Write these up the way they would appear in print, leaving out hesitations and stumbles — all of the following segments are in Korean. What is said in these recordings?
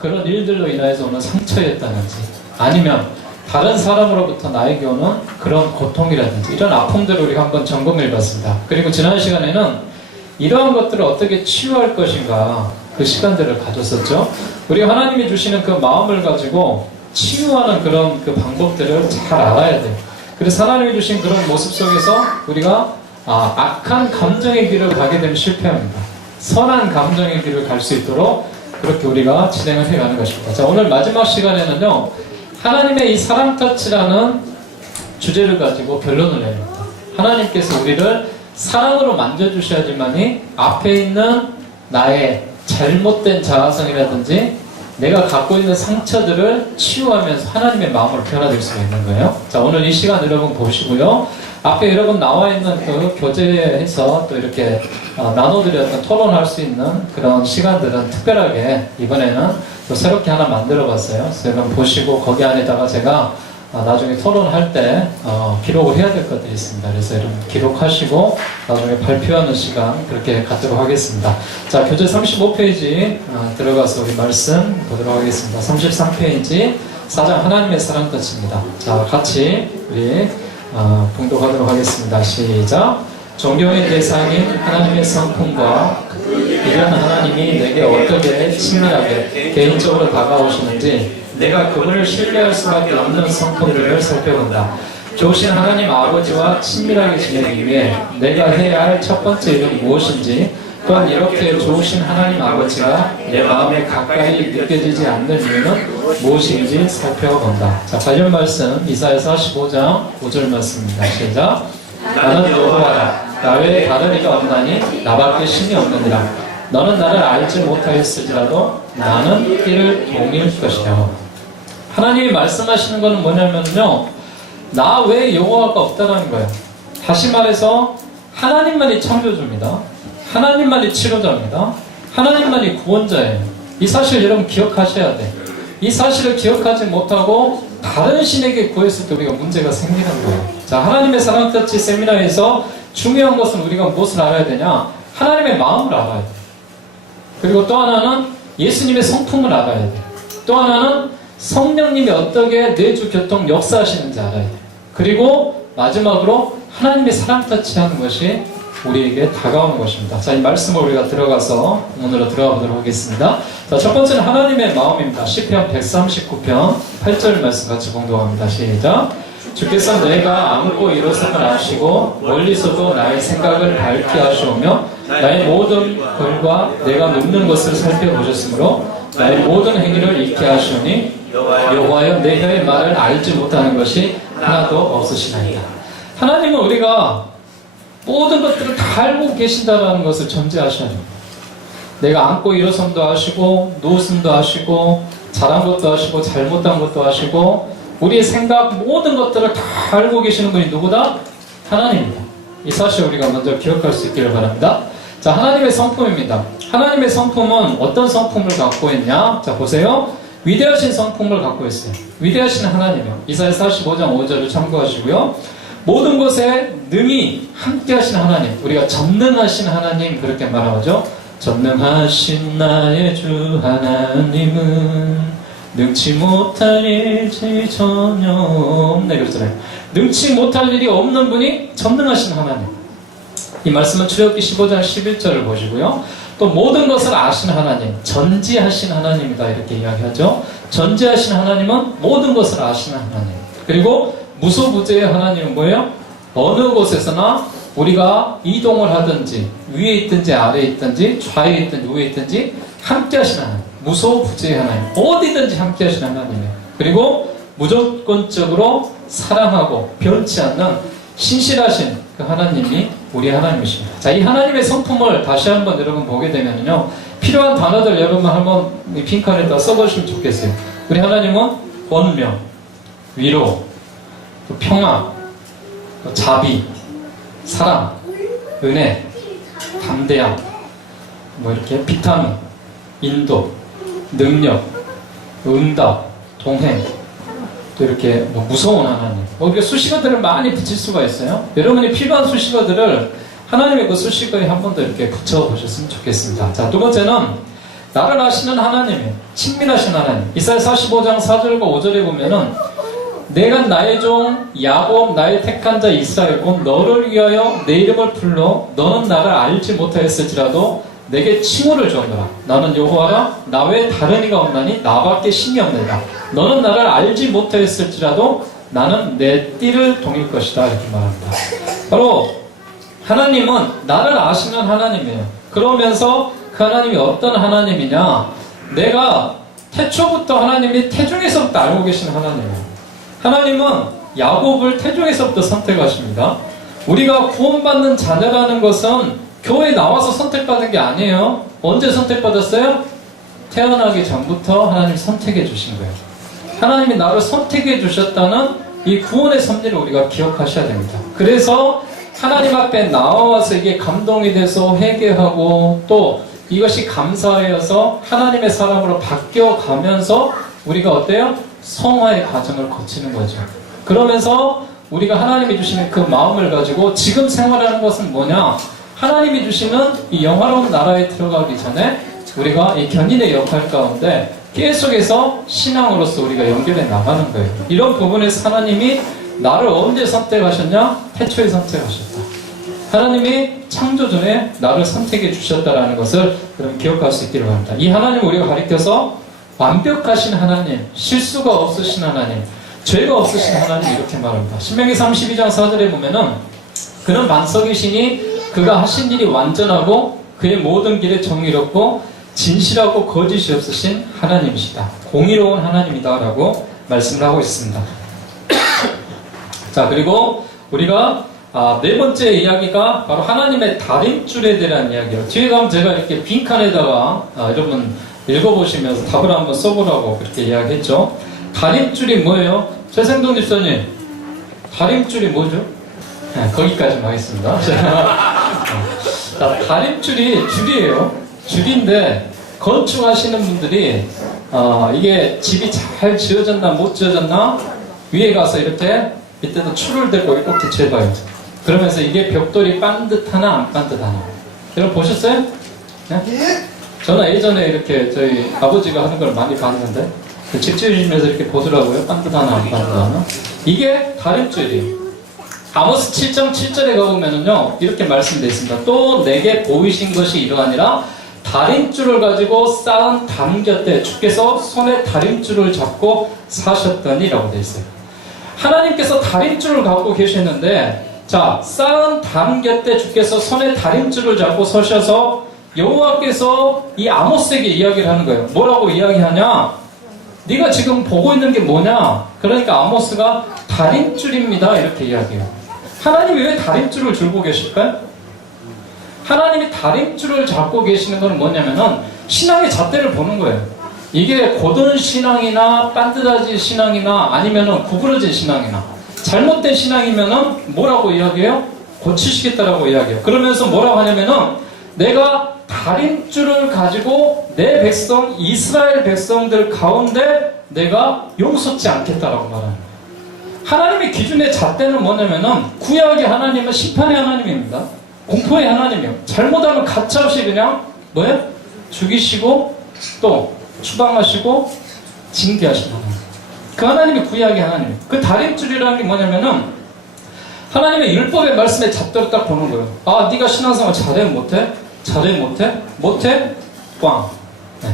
그런 일들로 인해서 오는 상처였다든지 아니면 다른 사람으로부터 나에게 오는 그런 고통이라든지 이런 아픔들을 우리가 한번 점검해 봤습니다. 그리고 지난 시간에는 이러한 것들을 어떻게 치유할 것인가 그 시간들을 가졌었죠. 우리가 하나님이 주시는 그 마음을 가지고 치유하는 그런 그 방법들을 잘 알아야 돼요. 그래서 하나님이 주신 그런 모습 속에서 우리가 악한 감정의 길을 가게 되면 실패합니다. 선한 감정의 길을 갈 수 있도록 그렇게 우리가 진행을 해가는 것입니다. 자, 오늘 마지막 시간에는요, 하나님의 이 사랑 터치라는 주제를 가지고 변론을 해봅니다. 하나님께서 우리를 사랑으로 만져주셔야지만이 앞에 있는 나의 잘못된 자아성이라든지 내가 갖고 있는 상처들을 치유하면서 하나님의 마음으로 변화될 수가 있는 거예요. 자, 오늘 이 시간 여러분 보시고요. 앞에 여러분 나와 있는 그 교재에서 또 이렇게 나눠드렸던 토론할 수 있는 그런 시간들은 특별하게 이번에는 또 새롭게 하나 만들어 봤어요. 그래서 여러분 보시고 거기 안에다가 제가 나중에 토론할 때 기록을 해야 될 것들이 있습니다. 그래서 여러분 기록하시고 나중에 발표하는 시간 그렇게 갖도록 하겠습니다. 자, 교재 35페이지 들어가서 우리 말씀 보도록 하겠습니다. 33페이지 4장 하나님의 사랑 터치입니다. 자, 같이 우리 봉독하도록 하겠습니다. 시작. 존경의 대상인 하나님의 성품과 이런 하나님이 내게 어떻게 친밀하게 개인적으로 다가오시는지 내가 그분을 신뢰할 수밖에 없는 성품들을 살펴본다. 좋으신 하나님 아버지와 친밀하게 지내기 위해 내가 해야 할 첫 번째 일은 무엇인지, 또한 이렇게 좋으신 하나님 아버지가 내 마음에 가까이 느껴지지 않는 이유는 무엇인지 살펴본다. 자, 관련 말씀 이사야 45장 5절 말씀입니다. 시작. 나는 여호와라. 나 외에 다른 이가 없나니 나밖에 신이 없느니라. 너는 나를 알지 못하였을지라도 나는 이를 동일 것이다. 하나님이 말씀하시는 것은 뭐냐면요, 나 외에 여호와가 없다는 거예요. 다시 말해서 하나님만이 창조주입니다. 하나님만이 치료자입니다. 하나님만이 구원자예요. 이 사실 여러분 기억하셔야 돼. 이 사실을 기억하지 못하고 다른 신에게 구했을 때 우리가 문제가 생기는 거예요. 자, 하나님의 사랑 터치 세미나에서 중요한 것은 우리가 무엇을 알아야 되냐? 하나님의 마음을 알아야 돼. 그리고 또 하나는 예수님의 성품을 알아야 돼. 또 하나는 성령님이 어떻게 내주 교통 역사하시는지 알아야 돼. 그리고 마지막으로 하나님의 사랑 터치하는 것이 우리에게 다가오는 것입니다. 자, 이 말씀을 우리가 들어가서 오늘로 들어가 보도록 하겠습니다. 자, 첫 번째는 하나님의 마음입니다. 시편 139편 8절 말씀 같이 공독합니다. 시작. 주께서 내가 안고 일어섬을 아시고 멀리서도 나의 생각을 밝게 하시오며 나의 모든 글과 내가 눕는 것을 살펴보셨으므로 나의 모든 행위를 잊게 하시오니 여호와여 내 혀의 말을 알지 못하는 것이 하나도 없으시나이다. 하나님은 우리가 모든 것들을 다 알고 계신다는 것을 전제하셔야 됩니다. 내가 앉고 일어섬도 하시고 누웠음도 하시고 잘한 것도 하시고 잘못한 것도 하시고 우리의 생각 모든 것들을 다 알고 계시는 분이 누구다? 하나님입니다. 이 사실 우리가 먼저 기억할 수 있기를 바랍니다. 자, 하나님의 성품입니다. 하나님의 성품은 어떤 성품을 갖고 있냐? 자, 보세요. 위대하신 성품을 갖고 있어요. 위대하신 하나님이요. 이사야 45장 5절을 참고하시고요. 모든 것에 능히 함께 하신 하나님, 우리가 전능하신 하나님 그렇게 말하죠. 전능하신 나의 주 하나님은 능치 못할 일이 전혀 없네 그러잖아요. 능치 못할 일이 없는 분이 전능하신 하나님. 이 말씀은 출애굽기 15장 11절을 보시고요. 또 모든 것을 아신 하나님, 전지하신 하나님이다 이렇게 이야기하죠. 전지하신 하나님은 모든 것을 아시는 하나님. 그리고 무소부재의 하나님은 뭐예요? 어느 곳에서나 우리가 이동을 하든지 위에 있든지 아래에 있든지 좌에 있든지 우에 있든지 함께 하시는 하나님. 무소부재의 하나님. 어디든지 함께 하시는 하나님이에요. 그리고 무조건적으로 사랑하고 변치 않는 신실하신 그 하나님이 우리 하나님이십니다. 자, 이 하나님의 성품을 다시 한번 여러분 보게 되면요, 필요한 단어들 여러분 한번 이 핑크에다 써보시면 좋겠어요. 우리 하나님은 권명, 위로, 또 평화, 또 자비, 사랑, 은혜, 담대함, 뭐 이렇게 비타민, 인도, 능력, 응답, 동행, 또 이렇게 뭐 무서운 하나님. 이렇게 수식어들을 많이 붙일 수가 있어요. 여러분이 필요한 수식어들을 하나님의 그 수식어에 한 번 더 이렇게 붙여보셨으면 좋겠습니다. 자, 두 번째는 나를 아시는 하나님이에요. 친밀하신 하나님. 이사야 45장 4절과 5절에 보면은 내가 나의 종 야곱 나의 택한 자 이스라엘 곧 너를 위하여 내 이름을 불러 너는 나를 알지 못하였을지라도 내게 칭호를 주었노라. 나는 여호와라 나 외에 다른 이가 없나니 나밖에 신이 없느니라. 너는 나를 알지 못하였을지라도 나는 내 띠를 동일 것이다. 이렇게 말합니다. 바로 하나님은 나를 아시는 하나님이에요. 그러면서 그 하나님이 어떤 하나님이냐, 내가 태초부터 하나님이 태중에서부터 알고 계신 하나님이에요. 하나님은 야곱을 태중에서부터 선택하십니다. 우리가 구원받는 자녀라는 것은 교회에 나와서 선택받은 게 아니에요. 언제 선택받았어요? 태어나기 전부터 하나님 선택해 주신 거예요. 하나님이 나를 선택해 주셨다는 이 구원의 섭리를 우리가 기억하셔야 됩니다. 그래서 하나님 앞에 나와서 이게 감동이 돼서 회개하고 또 이것이 감사하여서 하나님의 사람으로 바뀌어가면서 우리가 어때요? 성화의 과정을 거치는 거죠. 그러면서 우리가 하나님이 주시는 그 마음을 가지고 지금 생활하는 것은 뭐냐? 하나님이 주시는 이 영화로운 나라에 들어가기 전에 우리가 이 견인의 역할 가운데 계속해서 신앙으로서 우리가 연결해 나가는 거예요. 이런 부분에서 하나님이 나를 언제 선택하셨냐? 태초에 선택하셨다. 하나님이 창조전에 나를 선택해 주셨다라는 것을 여러분 기억할 수 있기를 바랍니다. 이 하나님 우리가 가리켜서 완벽하신 하나님, 실수가 없으신 하나님, 죄가 없으신 하나님 이렇게 말합니다. 신명기 32장 4절에 보면은 그는 반석이시니 그가 하신 일이 완전하고 그의 모든 길에 정의롭고 진실하고 거짓이 없으신 하나님이시다. 공의로운 하나님이다 라고 말씀을 하고 있습니다. 자, 그리고 우리가 네 번째 이야기가 바로 하나님의 다림줄에 대한 이야기예요. 뒤에 가면 제가 이렇게 빈칸에다가 여러분 읽어보시면서 답을 한번 써보라고 그렇게 이야기했죠. 다림줄이 뭐예요? 최생동 집사님, 다림줄이 뭐죠? 네, 거기까지만 하겠습니다. 자, 다림줄이 줄이에요. 줄인데 건축하시는 분들이 이게 집이 잘 지어졌나 못 지어졌나 위에 가서 이렇게 밑에도 줄을 대고 이렇게 재봐요. 그러면서 이게 벽돌이 반듯하나 안 반듯하나. 여러분 보셨어요? 네? 저는 예전에 이렇게 저희 아버지가 하는 걸 많이 봤는데 집 지으시면서 이렇게 보더라고요. 반듯하나 안 반듯하나. 이게 다림줄이에요. 아모스 7장 7절에 가보면은요 이렇게 말씀되어 있습니다. 또 내게 보이신 것이 이러하니라 다림줄을 가지고 쌓은 담 곁에 주께서 손에 다림줄을 잡고 사셨더니 라고 되어 있어요. 하나님께서 다림줄을 갖고 계시는데 자, 쌓은 담 곁에 주께서 손에 다림줄을 잡고 서셔서 여호와께서 이 아모스에게 이야기를 하는 거예요. 뭐라고 이야기하냐? 네가 지금 보고 있는 게 뭐냐? 그러니까 아모스가 다림줄입니다 이렇게 이야기해요. 하나님이 왜 다림줄을 들고 계실까요? 하나님이 다림줄을 잡고 계시는 건 뭐냐면은 신앙의 잣대를 보는 거예요. 이게 고든 신앙이나 반듯하지 신앙이나 아니면은 구부러진 신앙이나 잘못된 신앙이면은 뭐라고 이야기해요? 고치시겠다라고 이야기해요. 그러면서 뭐라고 하냐면은 내가 다림줄을 가지고 내 백성 이스라엘 백성들 가운데 내가 용서치 않겠다라고 말하는 거예요. 하나님의 기준의 잣대는 뭐냐면은 구약의 하나님은 심판의 하나님입니다. 공포의 하나님이요. 잘못하면 가차없이 그냥 뭐예요? 죽이시고 또 추방하시고 징계하시는 하나님. 그 하나님이 구약의 하나님. 그 다림줄이라는 게 뭐냐면은 하나님의 율법의 말씀에 잣대로 딱 보는 거예요. 아, 네가 신앙생활 잘해 못해? 잘해 못해? 못해? 꽝. 네.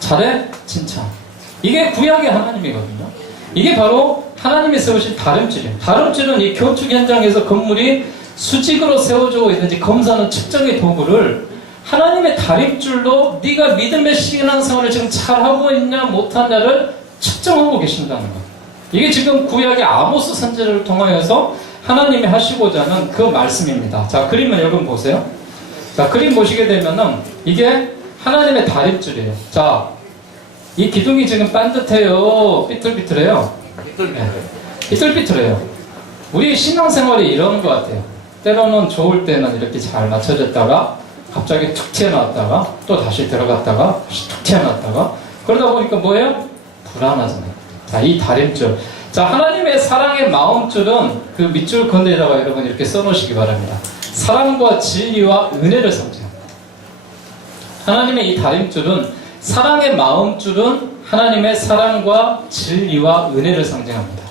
잘해? 칭찬. 이게 구약의 하나님이거든요. 이게 바로 하나님이 세우신 다림줄이에요. 다림줄은 이 건축 현장에서 건물이 수직으로 세워지고 있는지 검사하는 측정의 도구를 하나님의 다림줄로 네가 믿음의 신앙생활을 지금 잘하고 있냐 못하냐를 측정하고 계신다는 거예요. 이게 지금 구약의 아모스 선지자를 통하여서 하나님이 하시고자 하는 그 말씀입니다. 자, 그림을 여러분 보세요. 자, 그림 보시게 되면은 이게 하나님의 다림줄이에요. 자, 이 기둥이 지금 반듯해요? 삐뚤삐뚤해요? 삐뚤삐뚤해요. 우리 신앙생활이 이러는 것 같아요. 때로는 좋을 때는 이렇게 잘 맞춰졌다가 갑자기 툭 튀어나왔다가 또 다시 들어갔다가 다시 툭 튀어나왔다가 그러다 보니까 뭐예요? 불안하잖아요. 자, 이 다림줄. 자, 하나님의 사랑의 마음줄은 그 밑줄 건데다가 여러분 이렇게 써놓으시기 바랍니다. 사랑과 진리와 은혜를 상징합니다. 하나님의 이 다림줄은 사랑의 마음줄은 하나님의 사랑과 진리와 은혜를 상징합니다.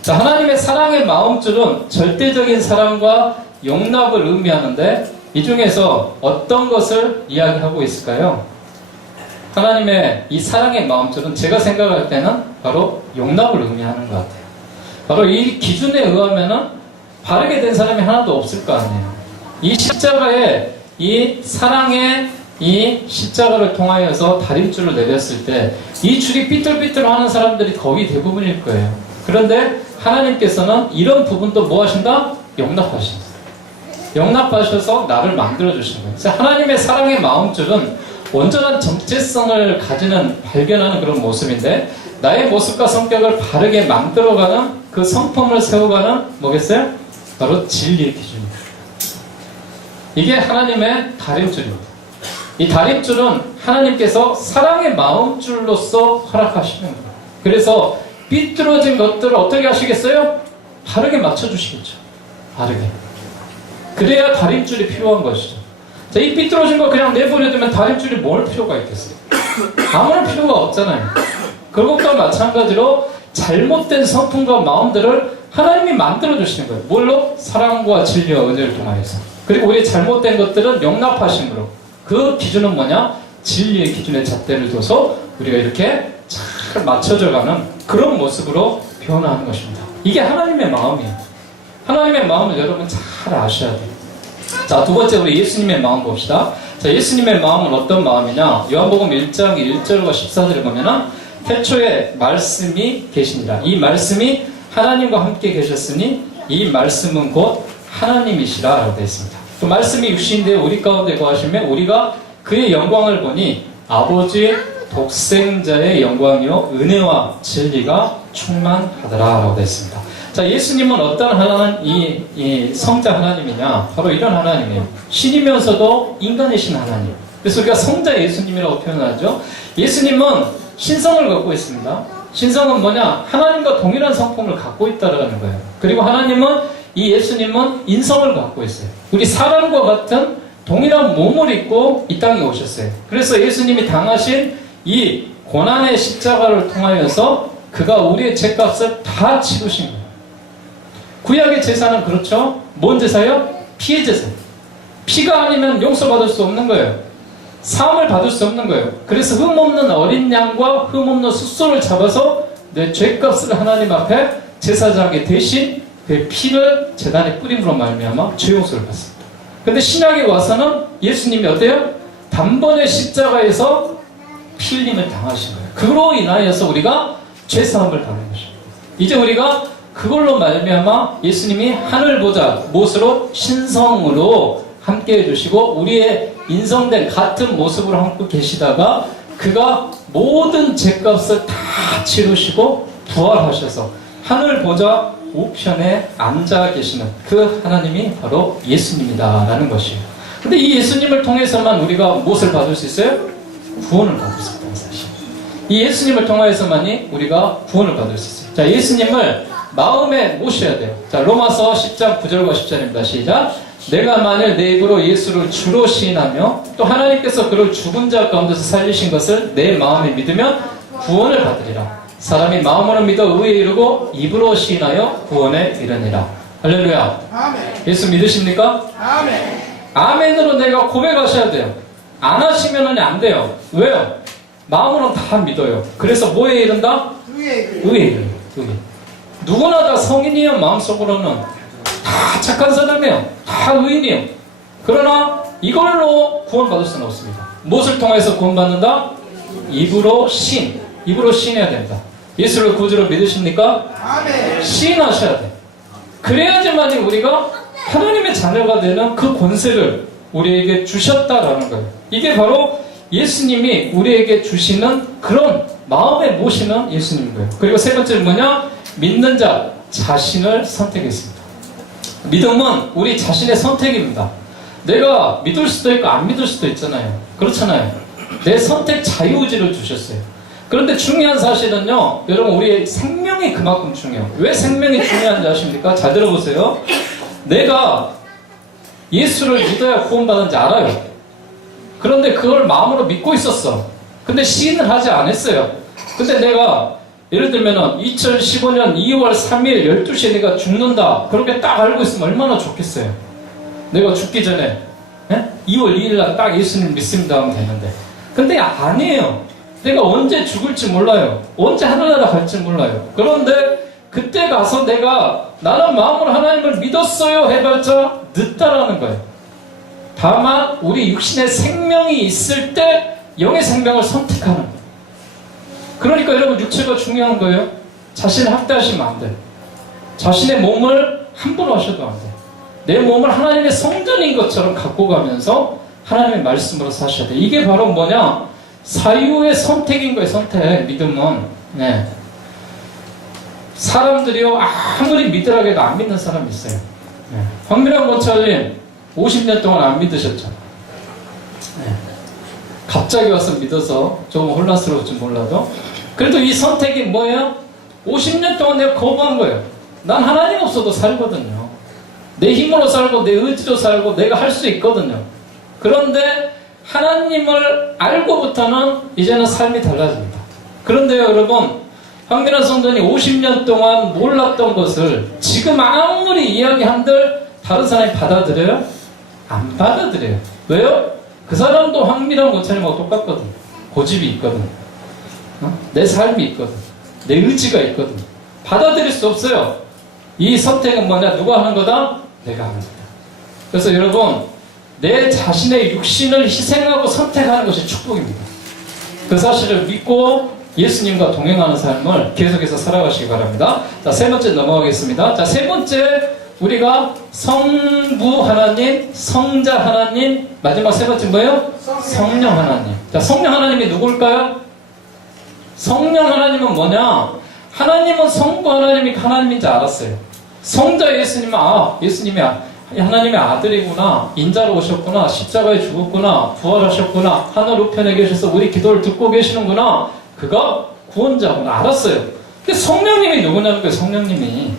자, 하나님의 사랑의 마음줄은 절대적인 사랑과 용납을 의미하는데 이 중에서 어떤 것을 이야기하고 있을까요? 하나님의 이 사랑의 마음줄은 제가 생각할 때는 바로 용납을 의미하는 것 같아요. 바로 이 기준에 의하면은 바르게 된 사람이 하나도 없을 거 아니에요. 이 십자가에 이 사랑의 이 십자가를 통하여서 다림줄을 내렸을 때 이 줄이 삐뚤삐뚤하는 사람들이 거의 대부분일 거예요. 그런데 하나님께서는 이런 부분도 뭐 하신다? 용납하신다. 용납하셔서 나를 만들어주신 거예요. 그래서 하나님의 사랑의 마음줄은 온전한 정체성을 가지는 발견하는 그런 모습인데 나의 모습과 성격을 바르게 만들어가는 그 성품을 세워가는 뭐겠어요? 바로 진리의 기준입니다. 이게 하나님의 다림줄입니다. 이 다림줄은 하나님께서 사랑의 마음줄로서 허락하시는 거예요. 그래서 삐뚤어진 것들을 어떻게 하시겠어요? 바르게 맞춰주시겠죠. 바르게. 그래야 다림줄이 필요한 것이죠. 자, 이 삐뚤어진 거 그냥 내버려두면 다림줄이 뭘 필요가 있겠어요? 아무런 필요가 없잖아요. 그것과 마찬가지로 잘못된 성품과 마음들을 하나님이 만들어주시는 거예요. 뭘로? 사랑과 진리와 은혜를 통하여서. 그리고 우리 잘못된 것들은 용납하심으로. 그 기준은 뭐냐? 진리의 기준에 잣대를 둬서 우리가 이렇게 잘 맞춰져가는 그런 모습으로 변화하는 것입니다. 이게 하나님의 마음이에요. 하나님의 마음을 여러분 잘 아셔야 돼요. 자, 두 번째 우리 예수님의 마음 봅시다. 자, 예수님의 마음은 어떤 마음이냐? 요한복음 1장 1절과 14절을 보면은 태초에 말씀이 계시니라. 이 말씀이 하나님과 함께 계셨으니 이 말씀은 곧 하나님이시라 라고 되어 있습니다. 그 말씀이 육신인데 우리 가운데 거하시면 우리가 그의 영광을 보니 아버지 독생자의 영광이요 은혜와 진리가 충만하더라 라고 되어 있습니다. 자, 예수님은 어떤 이 성자 하나님이냐? 바로 이런 하나님이에요. 신이면서도 인간이신 하나님. 그래서 우리가 성자 예수님이라고 표현하죠. 예수님은 신성을 갖고 있습니다. 신성은 뭐냐? 하나님과 동일한 성품을 갖고 있다라는 거예요. 그리고 하나님은 이 예수님은 인성을 갖고 있어요. 우리 사람과 같은 동일한 몸을 입고 이 땅에 오셨어요. 그래서 예수님이 당하신 이 고난의 십자가를 통하여서 그가 우리의 죄값을 다 치르신 거예요. 구약의 제사는 그렇죠. 뭔 제사요? 피의 제사. 피가 아니면 용서받을 수 없는 거예요. 사함을 받을 수 없는 거예요. 그래서 흠없는 어린 양과 흠없는 숫소를 잡아서 내 죄값을 하나님 앞에 제사장에 대신 그 피를 제단에 뿌림으로 말미암아 죄 용서를 받습니다. 근데 신약에 와서는 예수님이 어때요? 단번에 십자가에서 피 흘림을 당하신 거예요. 그로 인하여서 우리가 죄 사함을 받는 것입니다. 이제 우리가 그걸로 말미암아 예수님이 하늘 보좌 무엇으로? 신성으로 함께 해주시고 우리의 인성된 같은 모습으로 함께 계시다가 그가 모든 죄값을 다 치르시고 부활하셔서 하늘 보좌 우편에 앉아 계시는 그 하나님이 바로 예수님이다라는 것이에요. 근데 이 예수님을 통해서만 우리가 무엇을 받을 수 있어요? 구원을 받을 수 있다는 사실. 이 예수님을 통하여서만이 우리가 구원을 받을 수 있어요. 자, 예수님을 마음에 모셔야 돼요. 자, 로마서 10장 9절과 10절입니다. 시작. 내가 만일 내 입으로 예수를 주로 시인하며 또 하나님께서 그를 죽은 자 가운데서 살리신 것을 내 마음에 믿으면 구원을 받으리라. 사람이 마음으로 믿어 의에 이르고 입으로 시인하여 구원에 이르니라. 할렐루야. 아멘. 예수 믿으십니까? 아멘. 아멘으로 내가 고백하셔야 돼요. 안 하시면 안 돼요. 왜요? 마음으로는 다 믿어요. 그래서 뭐에 이른다? 의에 이르요. 의에. 누구나 다 성인이에요. 마음속으로는 다 착한 사람이에요. 다 의인이에요. 그러나 이걸로 구원받을 수는 없습니다. 무엇을 통해서 구원받는다? 입으로 시인해야 됩니다. 예수를 구주로 믿으십니까? 아멘. 시인하셔야 돼. 그래야지만 우리가 하나님의 자녀가 되는 그 권세를 우리에게 주셨다라는 거예요. 이게 바로 예수님이 우리에게 주시는 그런 마음에 모시는 예수님인 거예요. 그리고 세 번째는 뭐냐? 믿는 자 자신을 선택했습니다. 믿음은 우리 자신의 선택입니다. 내가 믿을 수도 있고 안 믿을 수도 있잖아요. 그렇잖아요. 내 선택 자유의지를 주셨어요. 그런데 중요한 사실은요, 여러분, 우리의 생명이 그만큼 중요해요. 왜 생명이 중요한지 아십니까? 잘 들어보세요. 내가 예수를 믿어야 구원받는지 알아요. 그런데 그걸 마음으로 믿고 있었어. 근데 시인을 하지 않았어요. 근데 내가 예를 들면은 2015년 2월 3일 12시에 내가 죽는다. 그렇게 딱 알고 있으면 얼마나 좋겠어요. 내가 죽기 전에 2월 2일 날 딱 예수님 믿습니다 하면 되는데. 근데 아니에요. 내가 언제 죽을지 몰라요. 언제 하늘나라 갈지 몰라요. 그런데 그때 가서 내가 나는 마음으로 하나님을 믿었어요 해봤자 늦다라는 거예요. 다만 우리 육신의 생명이 있을 때 영의 생명을 선택하는 거예요. 그러니까 여러분 육체가 중요한 거예요. 자신을 학대하시면 안 돼요. 자신의 몸을 함부로 하셔도 안 돼요. 내 몸을 하나님의 성전인 것처럼 갖고 가면서 하나님의 말씀으로 사셔야 돼요. 이게 바로 뭐냐? 사유의 선택인 거예요. 선택. 믿음은. 네. 사람들이요 아무리 믿으라고 해도 안 믿는 사람이 있어요. 네. 황민환 권찰님 50년 동안 안 믿으셨죠? 네. 갑자기 와서 믿어서 조금 혼란스러울지 몰라도 그래도 이 선택이 뭐예요? 50년 동안 내가 거부한 거예요. 난 하나님 없어도 살거든요. 내 힘으로 살고 내 의지로 살고 내가 할 수 있거든요. 그런데 하나님을 알고부터는 이제는 삶이 달라집니다. 그런데요 여러분, 황민환 성도님 50년 동안 몰랐던 것을 지금 아무리 이야기한들 다른 사람이 받아들여요? 안 받아들여요. 왜요? 그 사람도 황민환 권찰님하고 똑같거든. 고집이 있거든. 내 삶이 있거든. 내 의지가 있거든. 받아들일 수 없어요. 이 선택은 뭐냐? 누가 하는 거다? 내가 하는 거다. 그래서 여러분, 내 자신의 육신을 희생하고 선택하는 것이 축복입니다. 그 사실을 믿고 예수님과 동행하는 삶을 계속해서 살아가시기 바랍니다. 자, 세 번째 넘어가겠습니다. 자, 세 번째 우리가 성부 하나님, 성자 하나님, 마지막 세 번째 뭐예요? 성령 하나님. 자, 성령 하나님이 누굴까요? 성령 하나님은 뭐냐? 하나님은 성부 하나님이 하나님인지 알았어요. 성자 예수님은 예수님이 하나님의 아들이구나, 인자로 오셨구나, 십자가에 죽었구나, 부활하셨구나, 하늘 우편에 계셔서 우리 기도를 듣고 계시는구나, 그가 구원자구나 알았어요. 근데 성령님이 누구냐는 거예요. 성령님이.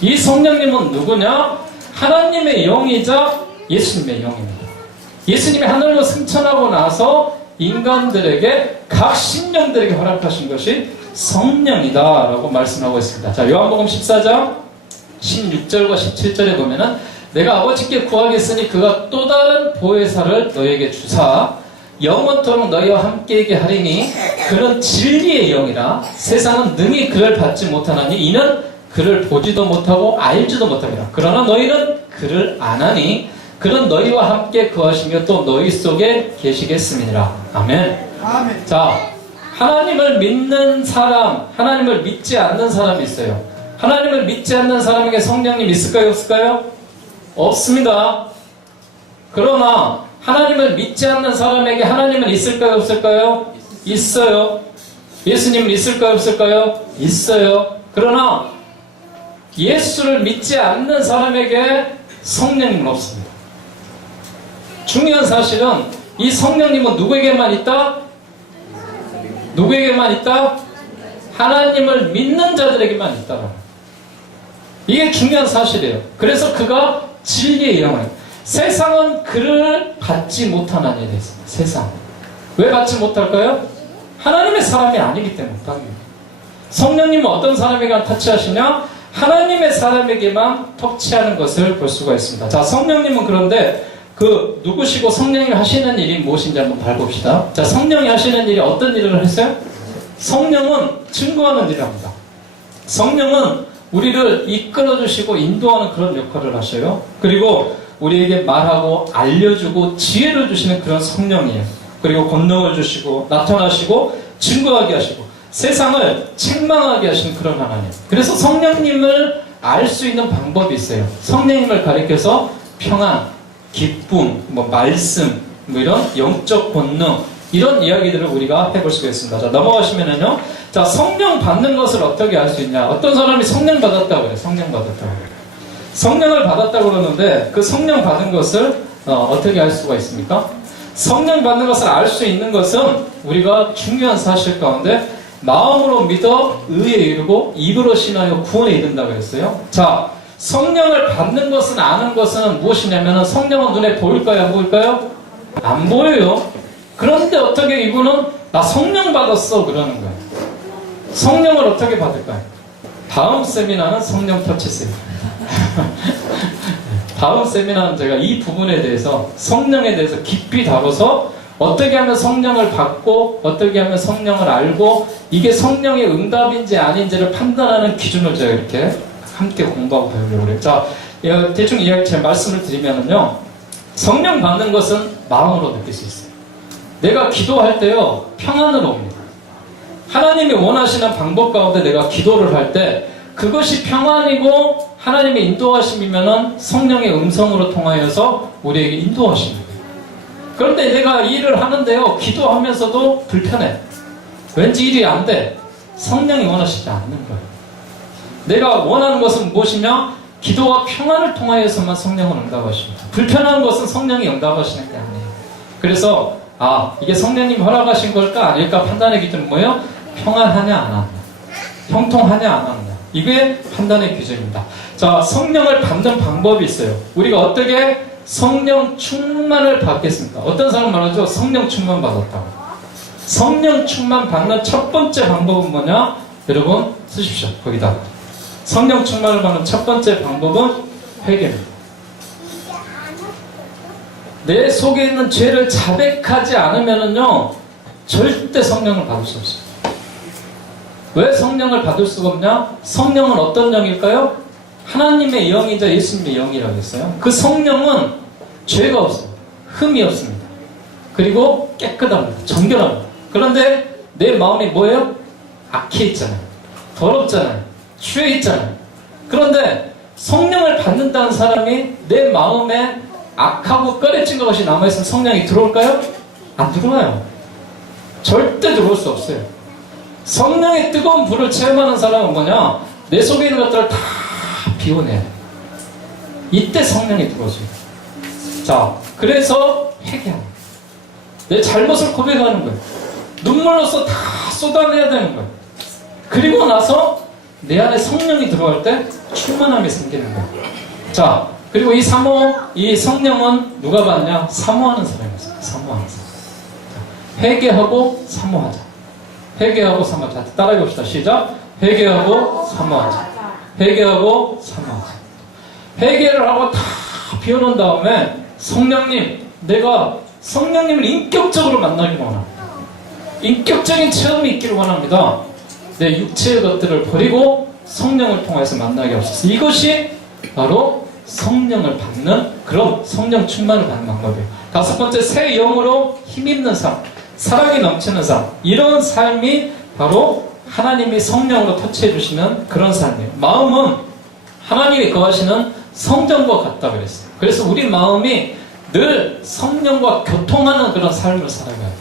이 성령님은 누구냐? 하나님의 영이자 예수님의 영입니다. 예수님이 하늘로 승천하고 나서 인간들에게 각 신령들에게 허락하신 것이 성령이다라고 말씀하고 있습니다. 자, 요한복음 14장 16절과 17절에 보면은 내가 아버지께 구하겠으니 그가 또 다른 보혜사를 너에게 주사 영원토록 너희와 함께하게 하리니 그는 진리의 영이라 세상은 능히 그를 받지 못하나니 이는 그를 보지도 못하고 알지도 못합니다. 그러나 너희는 그를 아나니 그는 너희와 함께 거하시며 또 너희 속에 계시겠음이니라. 아멘. 아멘. 자, 하나님을 믿는 사람, 하나님을 믿지 않는 사람이 있어요. 하나님을 믿지 않는 사람에게 성령님 있을까요? 없을까요? 없습니다. 그러나 하나님을 믿지 않는 사람에게 하나님은 있을까요? 없을까요? 있어요. 예수님은 있을까요? 없을까요? 있어요. 그러나 예수를 믿지 않는 사람에게 성령님은 없습니다. 중요한 사실은 이 성령님은 누구에게만 있다? 누구에게만 있다? 하나님을 믿는 자들에게만 있다. 이게 중요한 사실이에요. 그래서 그가 진리의 영을, 세상은 그를 받지 못하나니 됐습니다. 세상. 왜 받지 못할까요? 하나님의 사람이 아니기 때문에. 성령님은 어떤 사람에게만 터치하시냐? 하나님의 사람에게만 터치하는 것을 볼 수가 있습니다. 자, 성령님은 그런데 그 누구시고 성령이 하시는 일이 무엇인지 한번 밟읍시다. 자, 성령이 하시는 일이 어떤 일을 했어요? 성령은 증거하는 일을 합니다. 성령은 우리를 이끌어주시고 인도하는 그런 역할을 하셔요. 그리고 우리에게 말하고 알려주고 지혜를 주시는 그런 성령이에요. 그리고 권능을 주시고 나타나시고 증거하게 하시고 세상을 책망하게 하시는 그런 하나님. 그래서 성령님을 알 수 있는 방법이 있어요. 성령님을 가리켜서 평안, 기쁨, 말씀, 이런 영적 권능, 이런 이야기들을 우리가 해볼 수가 있습니다. 자, 넘어가시면은요. 자, 성령 받는 것을 어떻게 알 수 있냐? 어떤 사람이 성령 받았다고 그래요. 성령 받았다고. 성령을 받았다고 그러는데 그 성령 받은 것을 어떻게 알 수가 있습니까? 성령 받는 것을 알 수 있는 것은 우리가 중요한 사실 가운데 마음으로 믿어 의에 이르고 입으로 신하여 구원에 이른다고 그랬어요. 자, 성령을 받는 것은 아는 것은 무엇이냐면 성령은 눈에 보일까요? 안 보일까요? 안 보여요. 그런데 어떻게 이분은 나 성령 받았어 그러는 거예요. 성령을 어떻게 받을까요? 다음 세미나는 성령 터치 세미나. 다음 세미나는 제가 이 부분에 대해서 성령에 대해서 깊이 다뤄서 어떻게 하면 성령을 받고 어떻게 하면 성령을 알고 이게 성령의 응답인지 아닌지를 판단하는 기준을 제가 이렇게 함께 공부하고 배우려고 그래요. 자, 대충 이야기 제 말씀을 드리면은요, 성령 받는 것은 마음으로 느낄 수 있어요. 내가 기도할 때요, 평안으로 옵니다. 하나님이 원하시는 방법 가운데 내가 기도를 할 때 그것이 평안이고 하나님의 인도하심이면은 성령의 음성으로 통하여서 우리에게 인도하십니다. 그런데 내가 일을 하는데요, 기도하면서도 불편해. 왠지 일이 안 돼. 성령이 원하시지 않는 거예요. 내가 원하는 것은 무엇이냐? 기도와 평안을 통하여서만 성령은 응답하십니다. 불편한 것은 성령이 응답하시는 게 아니에요. 그래서 이게 성령님 허락하신 걸까 아닐까 판단의 기준은 뭐예요? 평안하냐 안 하냐, 형통하냐 안 하냐, 이게 판단의 기준입니다. 자, 성령을 받는 방법이 있어요. 우리가 어떻게 성령 충만을 받겠습니까? 어떤 사람 말하죠? 성령 충만 받았다고. 성령 충만 받는 첫 번째 방법은 뭐냐? 여러분 쓰십시오. 거기다. 성령 충만을 받는 첫 번째 방법은 회개입니다. 내 속에 있는 죄를 자백하지 않으면은요, 절대 성령을 받을 수 없어요. 왜 성령을 받을 수가 없냐? 성령은 어떤 영일까요? 하나님의 영이자 예수님의 영이라고 했어요. 그 성령은 죄가 없어요. 흠이 없습니다. 그리고 깨끗합니다. 정결합니다. 그런데 내 마음이 뭐예요? 악해 있잖아요. 더럽잖아요. 취해 있잖아요. 그런데 성령을 받는다는 사람이 내 마음에 악하고 꺼려진 것이 남아있으면 성령이 들어올까요? 안 들어와요. 절대 들어올 수 없어요. 성령의 뜨거운 불을 체험하는 사람은 뭐냐? 내 속에 있는 것들을 다 비워내요. 이때 성령이 들어오죠. 자, 그래서 회개합니다. 내 잘못을 고백하는 거예요. 눈물로서 다 쏟아내야 되는 거예요. 그리고 나서 내 안에 성령이 들어갈 때 충만함이 생기는 거예요. 자, 그리고 이 성령은 누가 받냐? 사모하는 사람이었어요. 사모하는 사람. 자, 회개하고 사모하자. 회개하고 사모하자. 따라해 봅시다. 시작. 회개하고 사모하자. 회개하고 사모하자. 회개를 하고 다 비워놓은 다음에 성령님, 내가 성령님을 인격적으로 만나기 원합니다. 인격적인 체험이 있기를 원합니다. 내 육체의 것들을 버리고 성령을 통해서 만나게 하옵소서. 이것이 바로 성령을 받는, 그런 성령 충만을 받는 방법이에요. 다섯 번째, 새 영으로 힘있는 삶, 사랑이 넘치는 삶. 이런 삶이 바로 하나님이 성령으로 터치해 주시는 그런 삶이에요. 마음은 하나님이 거하시는 성전과 같다 그랬어요. 그래서 우리 마음이 늘 성령과 교통하는 그런 삶을 살아가야 돼요.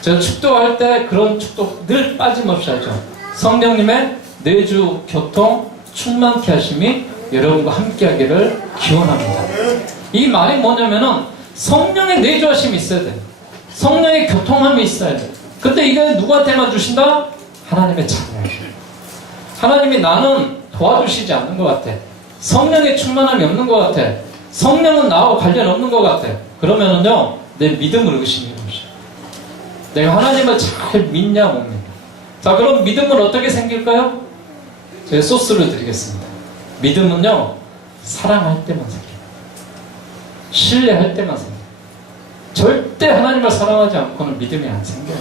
제가 축도할 때 그런 축도 늘 빠짐없이 하죠. 성령님의 내주 교통 충만케 하심이 여러분과 함께 하기를 기원합니다. 이 말이 뭐냐면은 성령의 내주하심이 있어야 돼요. 성령의 교통함이 있어야 돼요. 근데 이게 누구한테만 주신다? 하나님의 자녀에게. 하나님이 나는 도와주시지 않는 것 같아. 성령의 충만함이 없는 것 같아. 성령은 나하고 관련 없는 것 같아. 그러면은요, 내 믿음을 의심해 보시오. 내가 하나님을 잘 믿냐 못 믿냐. 자, 그럼 믿음은 어떻게 생길까요? 제가 소스를 드리겠습니다. 믿음은요, 사랑할 때만 생깁니다. 신뢰할 때만 생깁니다. 절대 하나님을 사랑하지 않고는 믿음이 안 생겨요.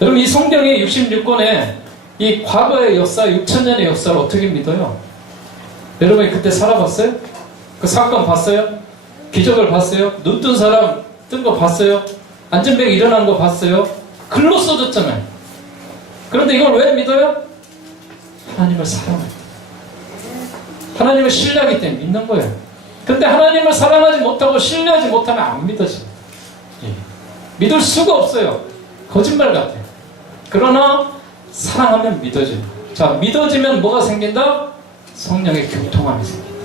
여러분, 이 성경의 66권에 이 과거의 역사, 6천년의 역사를 어떻게 믿어요? 여러분이 그때 살아봤어요? 그 사건 봤어요? 기적을 봤어요? 눈 뜬 사람 뜬 거 봤어요? 안전병이 일어난 거 봤어요? 글로 써졌잖아요. 그런데 이걸 왜 믿어요? 하나님을 사랑할 때, 하나님을 신뢰하기 때문에 믿는 거예요. 근데 하나님을 사랑하지 못하고 신뢰하지 못하면 안 믿어집니다. 예. 믿을 수가 없어요. 거짓말 같아요. 그러나 사랑하면 믿어집니다. 자, 믿어지면 뭐가 생긴다? 성령의 교통함이 생긴다.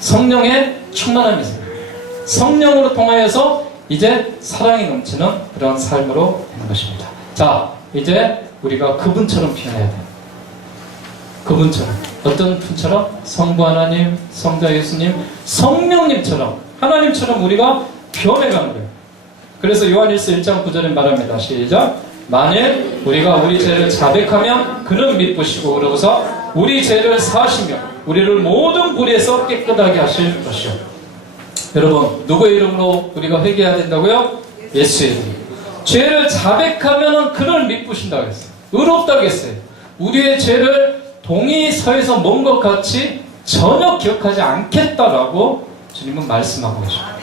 성령의 충만함이 생긴다. 성령으로 통하여서 이제 사랑이 넘치는 그런 삶으로 되는 것입니다. 자, 이제 우리가 그분처럼 변해야 돼요. 그분처럼. 어떤 분처럼? 성부 하나님, 성자 예수님, 성령님처럼, 하나님처럼 우리가 변해가는 거예요. 그래서 요한일서 1장 9절에 말합니다. 시작. 만일 우리가 우리 죄를 자백하면 그는 미쁘시고 그러고서 우리 죄를 사하시며 우리를 모든 불의에서 깨끗하게 하실 것이요. 여러분, 누구의 이름으로 우리가 회개해야 된다고요? 예수의 이름. 죄를 자백하면 그를 미쁘신다고 했어요. 의롭다고 했어요. 우리의 죄를 동이 서에서 먼 것 같이 전혀 기억하지 않겠다라고 주님은 말씀하고 계십니다.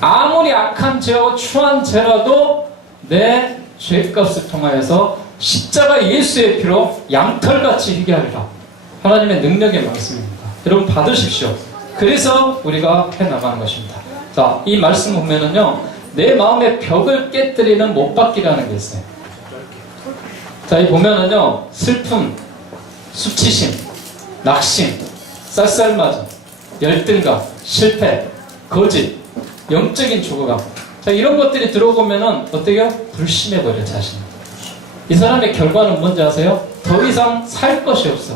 아무리 악한 죄와 추한 죄라도 내 죄값을 통하여서 십자가 예수의 피로 양털같이 희귀하리라. 하나님의 능력의 말씀입니다. 여러분 받으십시오. 그래서 우리가 해나가는 것입니다. 자, 이 말씀 보면은요, 내 마음의 벽을 깨뜨리는 못받기라는 게 있어요. 자, 이 보면은요, 슬픔, 수치심, 낙심, 쌀쌀맞음, 열등감, 실패, 거짓, 영적인 죽어감. 자, 이런 것들이 들어보면은 어때요? 불신해버려, 자신. 이 사람의 결과는 뭔지 아세요? 더 이상 살 것이 없어.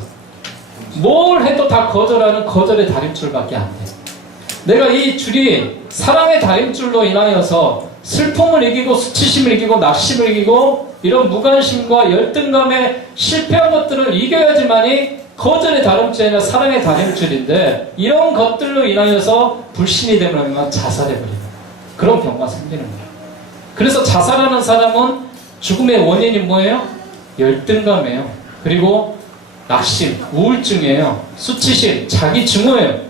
뭘 해도 다 거절하는 거절의 다림줄밖에 안 돼. 내가 이 줄이 사랑의 다림줄로 인하여서 슬픔을 이기고 수치심을 이기고 낙심을 이기고 이런 무관심과 열등감에 실패한 것들을 이겨야지만이 거절의 다림줄이나 사랑의 다림줄인데, 이런 것들로 인하여서 불신이 되면 자살해버리는 그런 경우가 생기는 거예요. 그래서 자살하는 사람은 죽음의 원인이 뭐예요? 열등감이에요. 그리고 낙심, 우울증이에요. 수치심, 자기 증오예요.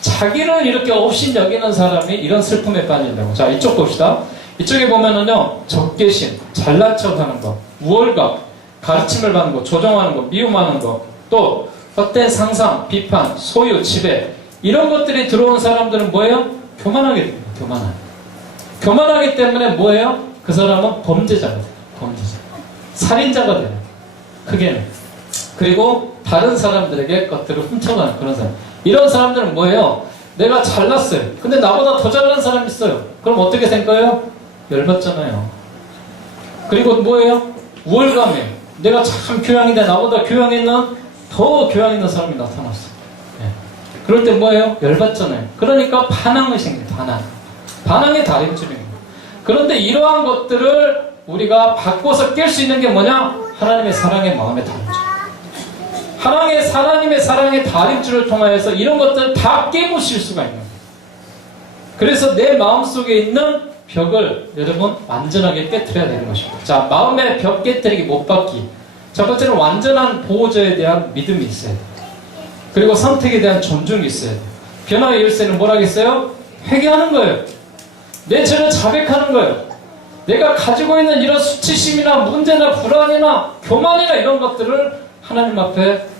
자기를 이렇게 없인 여기는 사람이 이런 슬픔에 빠진다고. 자, 이쪽 봅시다. 이쪽에 보면은요, 적개심, 잘난 척 하는 거, 우월감, 가르침을 받는 거, 조종하는 거, 미움하는 거, 또 헛된 상상, 비판, 소유, 지배, 이런 것들이 들어온 사람들은 뭐예요? 교만하게 됩니다. 교만하기 때문에 뭐예요? 그 사람은 범죄자가 돼요. 범죄자. 살인자가 돼요. 크게는. 그리고 다른 사람들에게 것들을 훔쳐가는 그런 사람. 이런 사람들은 뭐예요? 내가 잘났어요. 근데 나보다 더 잘난 사람이 있어요. 그럼 어떻게 생각해요? 열받잖아요. 그리고 뭐예요? 우월감이에요. 내가 참 교양인데 나보다 교양 있는, 더 교양 있는 사람이 나타났어. 네. 그럴 때 뭐예요? 열받잖아요. 그러니까 반항이 생겨요. 반항의 다림줄입니다. 그런데 이러한 것들을 우리가 바꿔서 깰 수 있는 게 뭐냐? 하나님의 사랑의 마음의 다림줄. 하나님의 사랑의 다림줄을 통하여서 이런 것들을 다 깨부실 수가 있는 거예요. 그래서 내 마음속에 있는 벽을 여러분 완전하게 깨트려야 되는 것입니다. 자, 마음의 벽 깨트리기 못 받기. 첫 번째는 완전한 보호자에 대한 믿음이 있어야 돼요. 그리고 선택에 대한 존중이 있어야 돼요. 변화의 열쇠는 뭐라겠어요? 회개하는 거예요. 내 죄를 자백하는 거예요. 내가 가지고 있는 이런 수치심이나 문제나 불안이나 교만이나 이런 것들을 하나님 앞에 회개해요.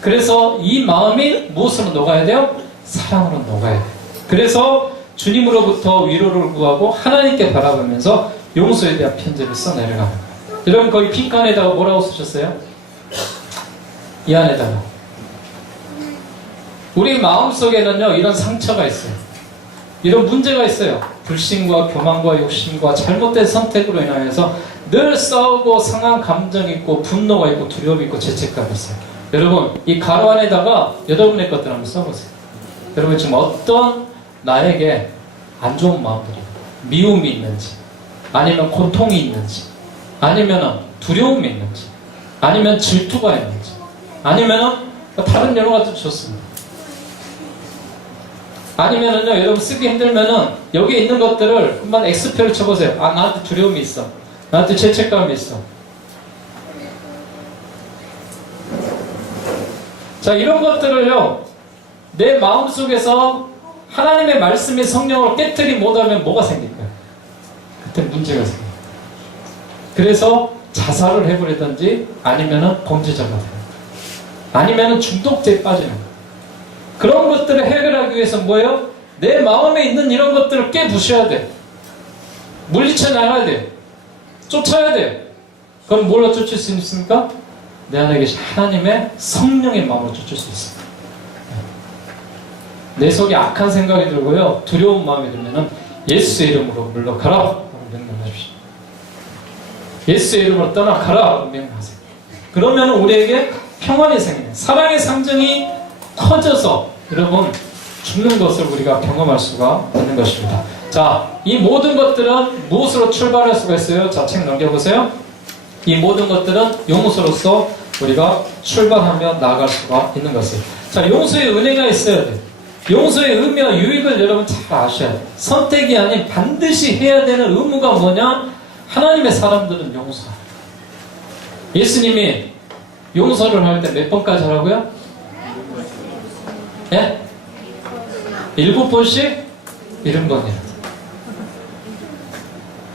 그래서 이 마음이 무엇으로 녹아야 돼요? 사랑으로 녹아야 돼요. 그래서 주님으로부터 위로를 구하고 하나님께 바라보면서 용서에 대한 편지를 써내려가는 거예요. 여러분, 거기 핑칸에다가 뭐라고 쓰셨어요? 이 안에다가. 우리 마음속에는요, 이런 상처가 있어요. 이런 문제가 있어요. 불신과 교만과 욕심과 잘못된 선택으로 인하여서 늘 싸우고 상한 감정이 있고 분노가 있고 두려움이 있고 죄책감이 있어요. 여러분, 이 가로 안에다가 여러분의 것들 한번 써보세요. 여러분, 지금 어떤 나에게 안 좋은 마음들이, 미움이 있는지, 아니면 고통이 있는지, 아니면 두려움이 있는지, 아니면 질투가 있는지, 아니면 다른 여러 가지 좋습니다. 아니면은요, 여러분 쓰기 힘들면은 여기 있는 것들을 한번 X표를 쳐보세요. 아, 나한테 두려움이 있어. 나한테 죄책감이 있어. 자, 이런 것들을요, 내 마음속에서 하나님의 말씀의 성령을 깨트리 못하면 뭐가 생길까요? 그때 문제가 생겨요. 그래서 자살을 해버리든지 아니면은 범죄자가 돼요. 아니면은 중독자에 빠지는 거예요. 그런 것들을 해결하기 위해서 뭐예요? 내 마음에 있는 이런 것들을 깨부셔야 돼. 물리쳐 나가야 돼. 쫓아야 돼. 그럼 뭘로 쫓을 수 있습니까? 내 안에 계신 하나님의 성령의 마음으로 쫓을 수 있습니다. 내 속에 악한 생각이 들고요, 두려운 마음이 들면은 예수의 이름으로 물러가라 라고 명령하십시오. 예수의 이름으로 떠나가라 라고 명령하세요. 그러면 우리에게 평안이 생겨요. 사랑의 상징이 터져서 여러분 죽는 것을 우리가 경험할 수가 있는 것입니다. 자, 이 모든 것들은 무엇으로 출발할 수가 있어요? 자, 책 넘겨보세요. 이 모든 것들은 용서로서 우리가 출발하며 나아갈 수가 있는 것이에요. 자, 용서의 은혜가 있어야 돼요. 용서의 의미와 유익을 여러분 잘 아셔야 돼요. 선택이 아닌 반드시 해야 되는 의무가 뭐냐? 하나님의 사람들은 용서. 예수님이 용서를 할 때 몇 번까지 하라고요? 예? 7번씩? 70번이라도.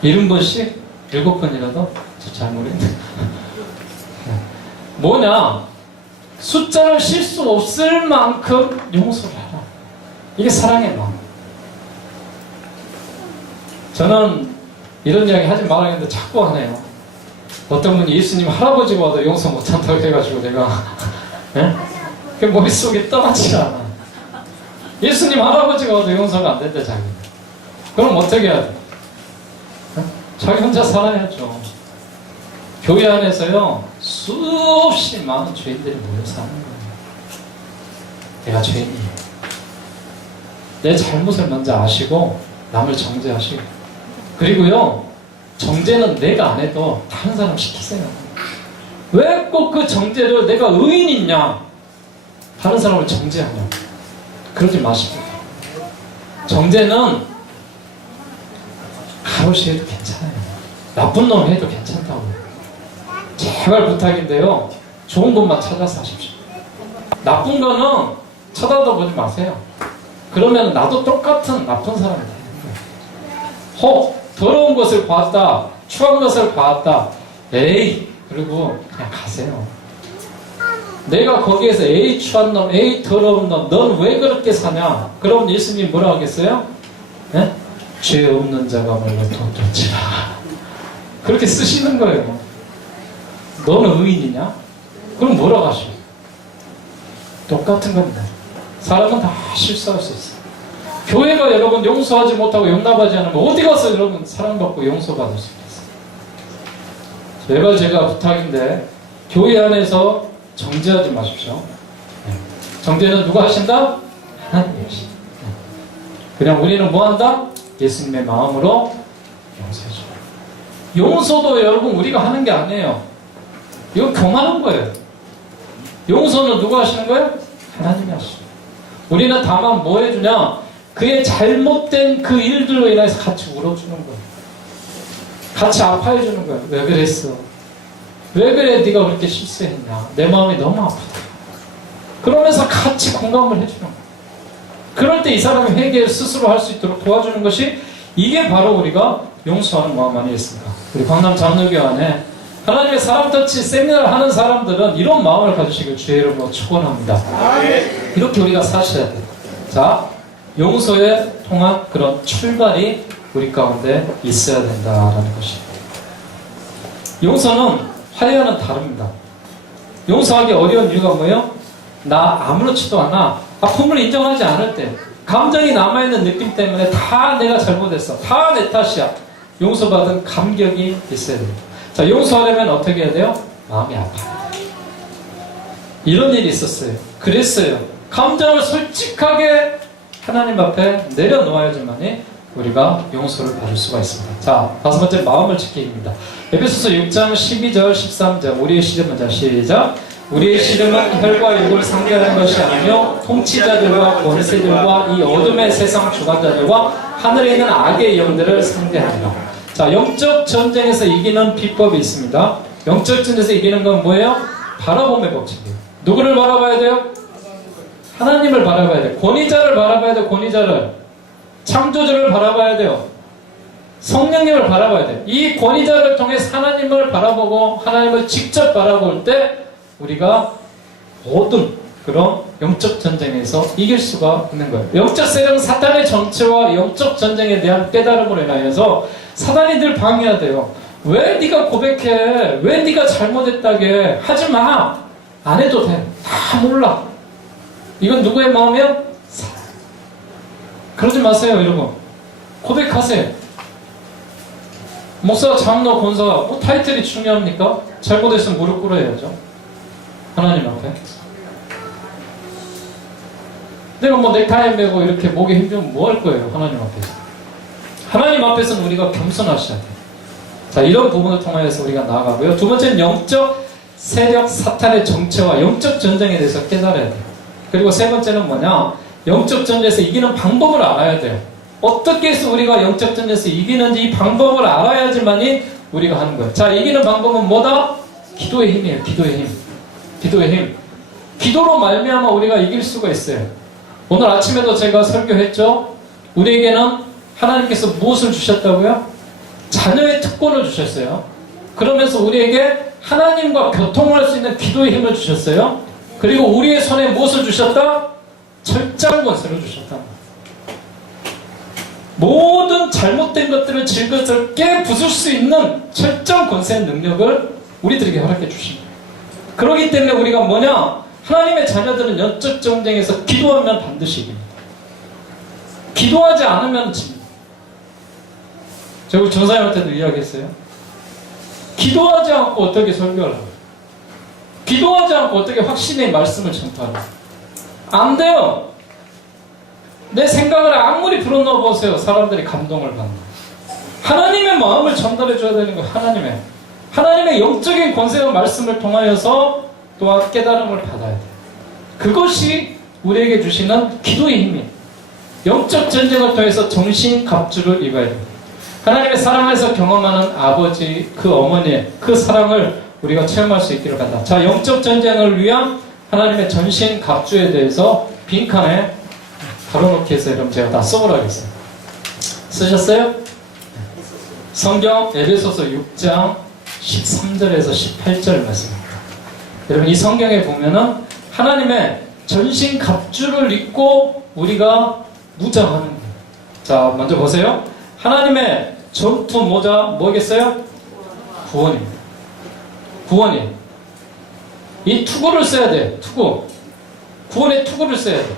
70번씩? 7번이라도? 저 잘 모르겠네. 뭐냐? 숫자를 쉴 수 없을 만큼 용서를 하라. 이게 사랑의 마음. 저는 이런 이야기 하지 말아야겠는데 자꾸 하네요. 어떤 분이 예수님 할아버지가 와도 용서 못한다고 해가지고 내가 예? 그 머릿속에 떠나지 않아. 예수님 할아버지가 와도 용서가 안 된다 자기. 그럼 어떻게 해야 돼? 자기 혼자 살아야죠. 교회 안에서요 수없이 많은 죄인들이 모여 사는 거예요. 내가 죄인이에요. 내 잘못을 먼저 아시고 남을 정죄하시고, 그리고요 정죄는 내가 안 해도 다른 사람 시키세요. 왜 꼭 그 정죄를 내가 의인이냐 다른 사람을 정죄하냐, 그러지 마시고. 정죄는 가로시 해도 괜찮아요. 나쁜 놈 해도 괜찮다고. 제발 부탁인데요 좋은 것만 찾아서 하십시오. 나쁜 거는 쳐다도 보지 마세요. 그러면 나도 똑같은 나쁜 사람이 되는 거예요. 더러운 것을 봤다, 추한 것을 봤다, 에이, 그리고 그냥 가세요. 내가 거기에서 에이 추한 놈, 에이 더러운 놈, 넌 왜 그렇게 사냐? 그럼 예수님 뭐라 하겠어요? 네? 죄 없는 자가 말로 도둑질아. 그렇게 쓰시는 거예요. 너는 의인이냐? 그럼 뭐라고 하셔? 똑같은 겁니다. 사람은 다 실수할 수 있어요. 교회가 여러분 용서하지 못하고 용납하지 않으면 어디 가서 여러분 사랑받고 용서받을 수 있어요? 제발 제가 부탁인데 교회 안에서 정죄하지 마십시오. 정죄는 누가 하신다? 하나님이 하신다. 그냥 우리는 뭐 한다? 예수님의 마음으로 용서해줘. 용서도 여러분 우리가 하는 게 아니에요. 이거 교만한 거예요. 용서는 누가 하시는 거예요? 하나님이 하시죠. 우리는 다만 뭐 해주냐? 그의 잘못된 그 일들로 인해서 같이 울어주는 거예요. 같이 아파해주는 거예요. 왜 그랬어? 왜 그래 네가 그렇게 실수했냐? 내 마음이 너무 아프다. 그러면서 같이 공감을 해주는 거예요. 그럴 때 이 사람이 회개를 스스로 할 수 있도록 도와주는 것이, 이게 바로 우리가 용서하는 마음 아니겠습니까? 우리 광남 장로교안에 하나님의 사람터치 세미나를 하는 사람들은 이런 마음을 가지시길 주의 이름으로 축원합니다. 이렇게 우리가 사셔야 돼요. 자, 용서에 통한 그런 출발이 우리 가운데 있어야 된다라는 것입니다. 용서는 화해와는 다릅니다. 용서하기 어려운 이유가 뭐예요? 나 아무렇지도 않아. 아픔을 인정하지 않을 때, 감정이 남아있는 느낌 때문에 다 내가 잘못했어, 다 내 탓이야. 용서받은 감격이 있어야 돼요. 자, 용서하려면 어떻게 해야 돼요? 마음이 아파요. 이런 일이 있었어요. 그랬어요. 감정을 솔직하게 하나님 앞에 내려놓아야지만이 우리가 용서를 받을 수가 있습니다. 자, 5번째 마음을 지키기입니다. 에베소서 6장 12절 13절 우리의 씨름은, 자 시작. 우리의 씨름은 혈과 육을 상대하는 것이 아니며 통치자들과 권세들과 이 어둠의 세상 주관자들과 하늘에 있는 악의 영들을 상대하니라. 자, 영적 전쟁에서 이기는 비법이 있습니다. 영적 전쟁에서 이기는 건 뭐예요? 바라봄의 법칙이에요. 누구를 바라봐야 돼요? 하나님을 바라봐야 돼요. 권위자를 바라봐야 돼요. 권위자를. 창조주를 바라봐야 돼요. 성령님을 바라봐야 돼요. 이 권위자를 통해 하나님을 바라보고 하나님을 직접 바라볼 때 우리가 모든 그런 영적 전쟁에서 이길 수가 있는 거예요. 영적 세력 사탄의 정체와 영적 전쟁에 대한 깨달음으로 인하여서 사단이 늘 방해해야 돼요. 왜 네가 고백해? 왜 네가 잘못했다게? 하지 마. 안 해도 돼. 다 몰라. 이건 누구의 마음이야? 그러지 마세요, 여러분. 고백하세요. 목사, 장로, 권사, 뭐 타이틀이 중요합니까? 잘못했으면 무릎 꿇어야죠. 하나님 앞에. 내가 뭐 넥타이 매고 이렇게 목에 힘주면 뭐 할 거예요? 하나님 앞에서. 하나님 앞에서는 우리가 겸손하셔야 돼요. 자, 이런 부분을 통하여서 우리가 나아가고요. 두 번째는 영적 세력 사탄의 정체와 영적 전쟁에 대해서 깨달아야 돼요. 그리고 세 번째는 뭐냐? 영적 전쟁에서 이기는 방법을 알아야 돼요. 어떻게 해서 우리가 영적 전쟁에서 이기는지 이 방법을 알아야지만이 우리가 하는 거예요. 자, 이기는 방법은 뭐다? 기도의 힘이에요. 기도의 힘. 기도의 힘. 기도로 말미암아 우리가 이길 수가 있어요. 오늘 아침에도 제가 설교했죠. 우리에게는 하나님께서 무엇을 주셨다고요? 자녀의 특권을 주셨어요. 그러면서 우리에게 하나님과 교통할 수 있는 기도의 힘을 주셨어요. 그리고 우리의 손에 무엇을 주셨다? 철장 권세를 주셨다. 모든 잘못된 것들을 질그릇게 부술 수 있는 철장 권세의 능력을 우리들에게 허락해 주십니다. 그렇기 때문에 우리가 뭐냐? 하나님의 자녀들은 영적 전쟁에서 기도하면 반드시 이깁니다. 기도하지 않으면 집니다. 제가 우리 전사님한테도 이야기했어요. 기도하지 않고 어떻게 설교하려고? 기도하지 않고 어떻게 확신의 말씀을 전파하려고? 안 돼요. 내 생각을 아무리 불어넣어 보세요. 사람들이 감동을 받는. 하나님의 마음을 전달해 줘야 되는 거예요. 하나님의 영적인 권세와 말씀을 통하여서 또한 깨달음을 받아야 돼요. 그것이 우리에게 주시는 기도의 힘이에요. 영적 전쟁을 통해서 정신 갑주를 입어야 돼요. 하나님의 사랑에서 경험하는 아버지, 그 어머니의 그 사랑을 우리가 체험할 수 있기를 바란다. 자, 영적 전쟁을 위한 하나님의 전신 갑주에 대해서 빈칸에 가로놓기 해서 여러분 제가 다 써보라겠어요. 쓰셨어요? 성경 에베소서 6장 13절에서 18절 말씀입니다. 여러분 이 성경에 보면은 하나님의 전신 갑주를 입고 우리가 무장하는 거예요. 자, 먼저 보세요. 하나님의 전투 모자 뭐겠어요? 구원입니다. 구원이. 이 투구를 써야 돼. 투구. 구원의 투구를 써야 돼.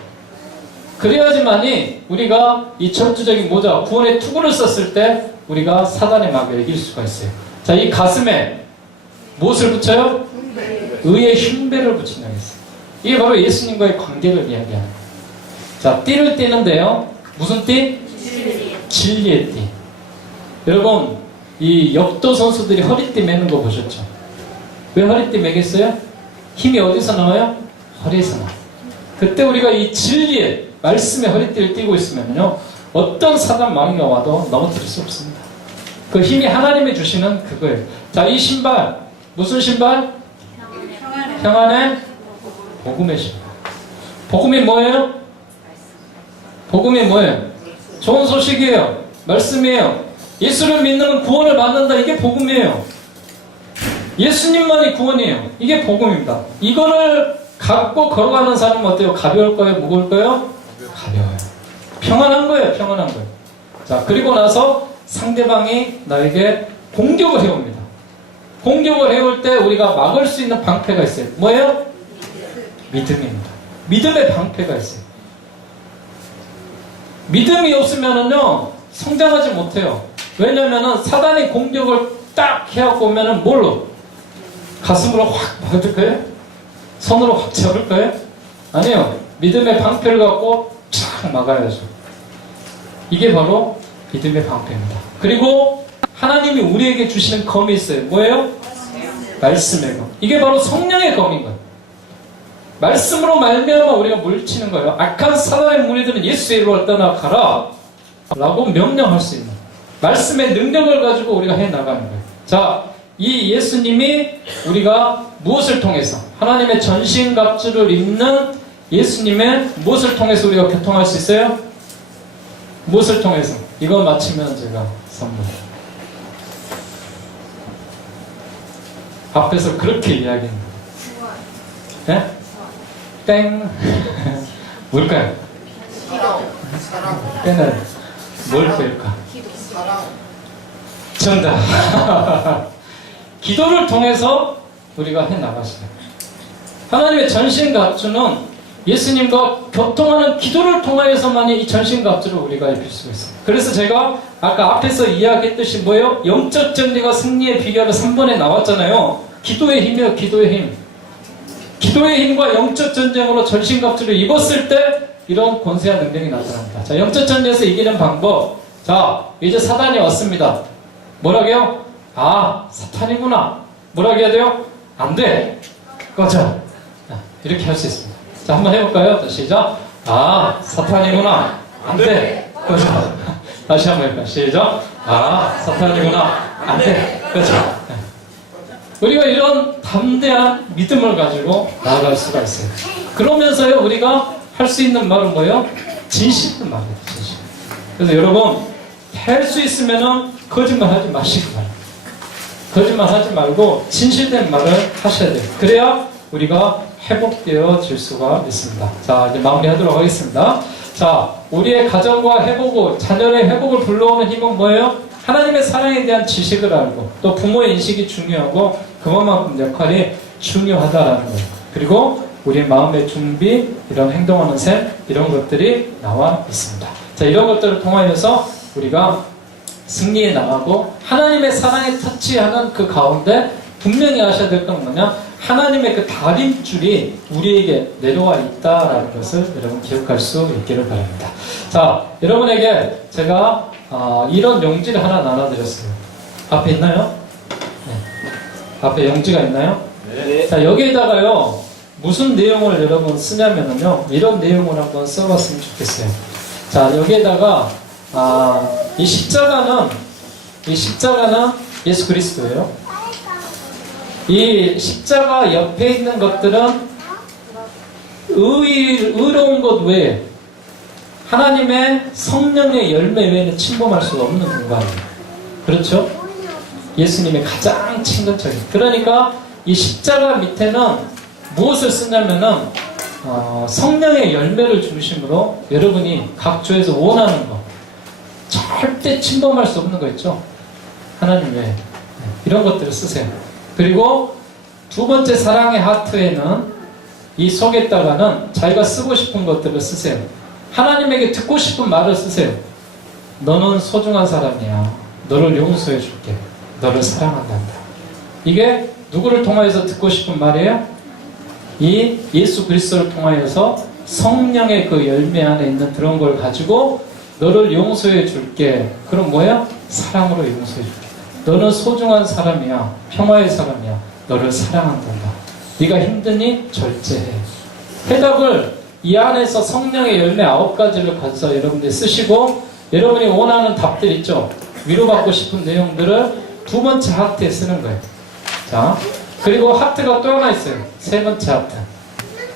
그래야지만이 우리가 이 전투적인 모자, 구원의 투구를 썼을 때 우리가 사단의 마귀를 이길 수가 있어요. 자, 이 가슴에 무엇을 붙여요? 의의 흉배를 붙인다고 했어요. 이게 바로 예수님과의 관계를 이야기하는 거예요. 자, 띠를 띠는데요. 무슨 띠? 진리의 띠. 여러분, 이 역도 선수들이 허리띠 매는 거 보셨죠? 왜 허리띠 매겠어요? 힘이 어디서 나와요? 허리에서 나와요. 그때 우리가 이 진리의 말씀의 허리띠를 띠고 있으면요, 어떤 사단 마귀가 와도 넘어뜨릴 수 없습니다. 그 힘이 하나님이 주시는 그거예요. 자, 이 신발 무슨 신발? 평안의 복음의 신발. 복음이 뭐예요? 복음이 뭐예요? 좋은 소식이에요. 말씀이에요. 예수를 믿는 구원을 받는다. 이게 복음이에요. 예수님만이 구원이에요. 이게 복음입니다. 이거를 갖고 걸어가는 사람은 어때요? 가벼울까요? 무거울까요? 가벼워요. 평안한 거예요. 평안한 거예요. 자, 그리고 나서 상대방이 나에게 공격을 해옵니다. 공격을 해올 때 우리가 막을 수 있는 방패가 있어요. 뭐예요? 믿음입니다. 믿음의 방패가 있어요. 믿음이 없으면은요, 성장하지 못해요. 왜냐면은 사단이 공격을 딱 해갖고 오면은 뭘로? 가슴으로 확 받을 거예요? 손으로 확 잡을 거예요? 아니요. 믿음의 방패를 갖고 쫙 막아야죠. 이게 바로 믿음의 방패입니다. 그리고 하나님이 우리에게 주시는 검이 있어요. 뭐예요? 말씀의 검. 이게 바로 성령의 검인 거예요. 말씀으로 말미암아 우리가 물리치는 거예요. 악한 사단의 무리들은 예수의 이름으로 떠나가라 라고 명령할 수 있는 말씀의 능력을 가지고 우리가 해나가는 거예요. 자, 이 예수님이 우리가 무엇을 통해서 하나님의 전신갑주를 입는 예수님의 무엇을 통해서 우리가 교통할 수 있어요? 무엇을 통해서? 이거 마치면 제가 선물. 앞에서 그렇게 이야기합니다. 네? 땡. 뭘까요? 땡은 뭘 뺄까? 정답. 기도를 통해서 우리가 해나가시다. 하나님의 전신갑주는 예수님과 교통하는 기도를 통하여서만이 이 전신갑주를 우리가 입힐 수가 있습니다. 그래서 제가 아까 앞에서 이야기했듯이 뭐예요? 영적 전쟁과 승리의 비결은 3번에 나왔잖아요. 기도의 힘이요. 기도의 힘. 기도의 힘과 영적 전쟁으로 전신갑주를 입었을 때 이런 권세와 능력이 나타납니다. 자, 영적 전쟁에서 이기는 방법 자, 이제 사단이 왔습니다. 뭐라고요? 아, 사탄이구나. 뭐라고 해야 돼요? 안 돼. 꺼져. 이렇게 할 수 있습니다. 자, 한번 해볼까요? 자, 시작. 아, 사탄이구나. 안 돼. 꺼져. 다시 한번 해볼까요? 시작. 아, 사탄이구나. 안 돼. 꺼져. 우리가 이런 담대한 믿음을 가지고 나아갈 수가 있어요. 그러면서요, 우리가 할 수 있는 말은 뭐예요? 진실된 말이에요, 진실. 그래서 여러분, 할 수 있으면은 거짓말 하지 마시기 바랍니다. 거짓말 하지 말고 진실된 말을 하셔야 돼요. 그래야 우리가 회복되어질 수가 있습니다. 자, 이제 마무리하도록 하겠습니다. 자, 우리의 가정과 회복을, 자녀의 회복을 불러오는 힘은 뭐예요? 하나님의 사랑에 대한 지식을 알고 또 부모의 인식이 중요하고 그만큼 역할이 중요하다라는 거예요. 그리고 우리의 마음의 준비, 이런 행동하는 셈, 이런 것들이 나와 있습니다. 자, 이런 것들을 통하여서 우리가 승리해 나가고 하나님의 사랑에 터치하는 그 가운데 분명히 하셔야 될 건 뭐냐? 하나님의 그 다림줄이 우리에게 내려와 있다라는 것을 여러분 기억할 수 있기를 바랍니다. 자, 여러분에게 제가 이런 용지를 하나 나눠드렸어요. 앞에 있나요? 네. 앞에 용지가 있나요? 네. 자, 여기에다가요, 무슨 내용을 여러분 쓰냐면요, 이런 내용을 한번 써봤으면 좋겠어요. 자, 여기에다가, 이 십자가는 예수 그리스도예요. 이 십자가 옆에 있는 것들은 의로운 것 외에 하나님의 성령의 열매 외에는 침범할 수가 없는 공간이에요. 그렇죠? 예수님의 가장 친근적인. 그러니까 이 십자가 밑에는 무엇을 쓰냐면은 성령의 열매를 중심으로 여러분이 각 교회에서 원하는 거 절대 침범할 수 없는 거 있죠? 하나님 외에 이런 것들을 쓰세요. 그리고 두 번째 사랑의 하트에는 이 속에다가는 자기가 쓰고 싶은 것들을 쓰세요. 하나님에게 듣고 싶은 말을 쓰세요. 너는 소중한 사람이야. 너를 용서해 줄게. 너를 사랑한단다. 이게 누구를 통하여서 듣고 싶은 말이에요? 이 예수 그리스도를 통하여서 성령의 그 열매 안에 있는 그런 걸 가지고 너를 용서해 줄게. 그럼 뭐야? 사랑으로 용서해 줄게. 너는 소중한 사람이야. 평화의 사람이야. 너를 사랑한단다. 네가 힘드니 절제해. 해답을 이 안에서 성령의 열매 9가지를 가져서 여러분들이 쓰시고 여러분이 원하는 답들 있죠? 위로받고 싶은 내용들을 두 번째 하트에 쓰는 거예요. 자, 그리고 하트가 또 하나 있어요. 세 번째 하트.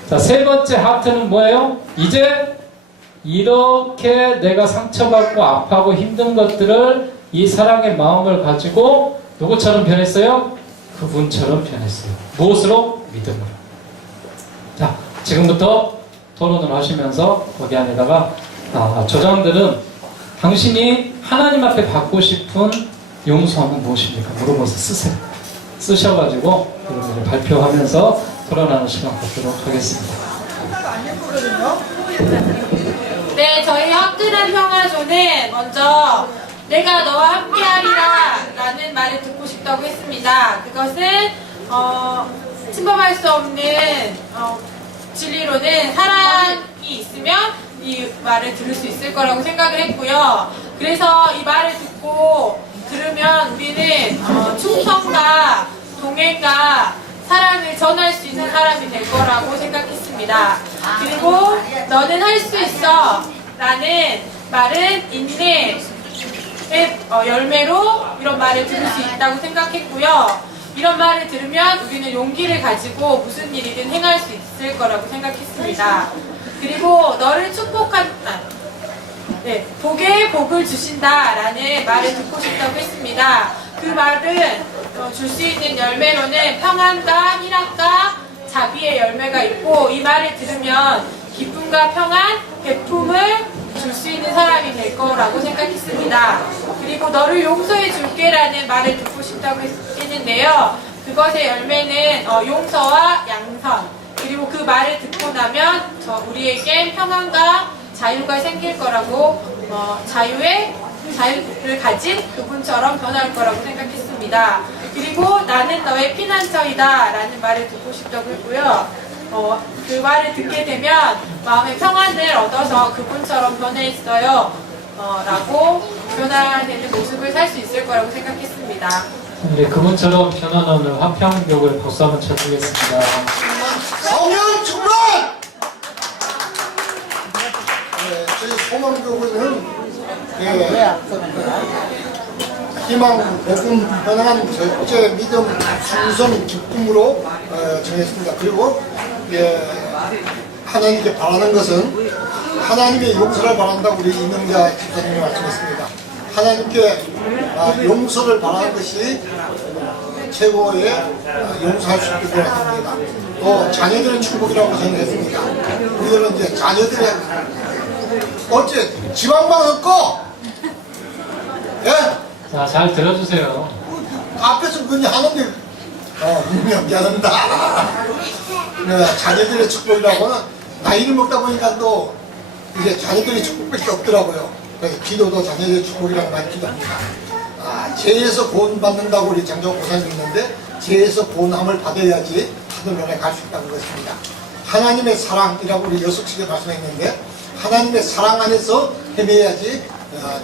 자, 세 번째 하트는 뭐예요? 이제 이렇게 내가 상처받고 아파하고 힘든 것들을 이 사랑의 마음을 가지고 누구처럼 변했어요? 그분처럼 변했어요. 무엇으로? 믿음으로. 자, 지금부터 토론을 하시면서 거기 안에다가 조장들은 당신이 하나님 앞에 받고 싶은 용서함은 무엇입니까? 물어봐서 쓰세요. 쓰셔가지고 여러분들 발표하면서 토론하는 시간 갖도록 하겠습니다. 네, 저희 화끈한 평화조는 먼저 내가 너와 함께하리라 라는 말을 듣고 싶다고 했습니다. 그것은 침범할 수 없는 진리로는 사랑이 있으면 이 말을 들을 수 있을 거라고 생각을 했고요. 그래서 이 말을 듣고 들으면 우리는 충성과 동행과 사랑을 전할 수 있는 사람이 될 거라고 생각했습니다. 그리고 너는 할 수 있어 라는 말은 인내의 열매로 이런 말을 들을 수 있다고 생각했고요. 이런 말을 들으면 우리는 용기를 가지고 무슨 일이든 행할 수 있을 거라고 생각했습니다. 그리고 너를 복에 복을 주신다라는 말을 듣고 싶다고 했습니다. 그 말은 줄 수 있는 열매로는 평안과 희락과 자비의 열매가 있고 이 말을 들으면 기쁨과 평안, 배품을 줄 수 있는 사람이 될 거라고 생각했습니다. 그리고 너를 용서해 줄게라는 말을 듣고 싶다고 했는데요. 그것의 열매는 용서와 양선, 그리고 그 말을 듣고 나면 우리에겐 평안과 자유가 생길 거라고 자유를 가진 그분처럼 변할 거라고 생각했습니다. 그리고 나는 너의 피난처이다 라는 말을 듣고 싶다고 했고요. 그 말을 듣게 되면 마음의 평안을 얻어서 그분처럼 변했어요. 라고 변화되는 모습을 살 수 있을 거라고 생각했습니다. 네, 그분처럼 편안한 화평교구를 박수 한번 쳐드리겠습니다. 성령 충만! 네, 저희 소망교구는 희망, 복음, 편안한 절제, 믿음, 순성, 기쁨으로 정했습니다. 그리고 하나님께 바라는 것은 하나님의 용서를 바란다고 우리 이명자 집사님이 말씀했습니다. 하나님께 용서를 바라는 것이 최고의 용서할 수 있을 것 같습니다. 또 자녀들의 축복이라고 생각했습니다. 우리들은 이제 자녀들의 어째 지방방송 꺼! 예? 자, 잘 들어주세요. 앞에서 그냥 하는데 미안합니다. 자녀들의 축복이라고는 나이를 먹다 보니까 또 이제 자녀들의 축복밖에 없더라고요. 그래서 기도도 자녀들의 축복이라고 많이 기도합니다. 죄에서 구원받는다고 우리 장정 고사님 있는데 죄에서 구원함을 받아야지 하늘나라에 갈 수 있다는 것입니다. 하나님의 사랑이라고 우리 여섯시에 말씀했는데 하나님의 사랑 안에서 헤매야지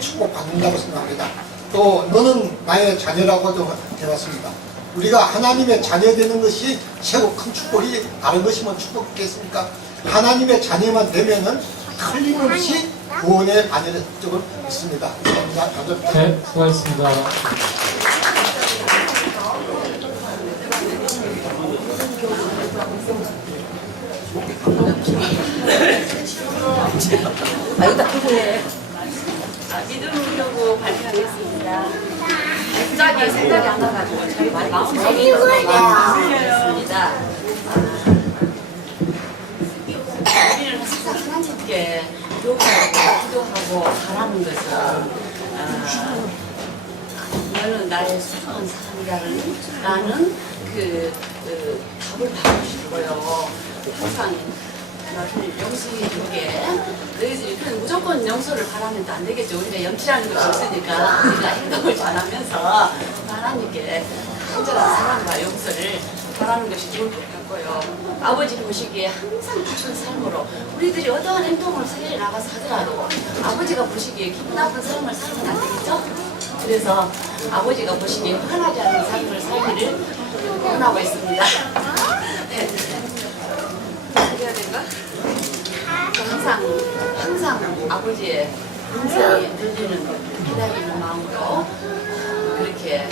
축복받는다고 생각합니다. 또 너는 나의 자녀라고도 해봤습니다. 우리가 하나님의 자녀 되는 것이 최고 큰 축복이 다른 것이 뭐 축복이겠습니까? 하나님의 자녀만 되면은 틀림없이 구원의 반열의 적은 있습니다. 감사합니다. 네, 수고하셨습니다. 믿음으로 발표하겠습니다. 갑자기 생각이 안 나가지고 저희 마음속에 있습니다. 우리는 항상 하나님께 기도하고 바라는 것은 너는 나의 소중한 사람이라는 답을 받고 싶고요. 항상 나를 용서해주게 너희들이 무조건 용서를 바라면 안 되겠죠. 우리가 염치라는 것이 있으니까 우리가 행동을 잘하면서 하나님께 간절한 사랑과 용서를 바라는 것이 좋을 것 같고요. 아버지 보시기에 항상 기쁜 삶으로 우리들이 어떠한 행동을 세계에 나가서 하더라도 아버지가 보시기에 기분 나쁜 삶을 살면 안 되겠죠? 그래서 아버지가 보시기에 화나지 않는 삶을 살기를 원하고 있습니다. 어떻게 해야 될까? 항상 아버지의 음성이 들리는 기다리는 마음으로 그렇게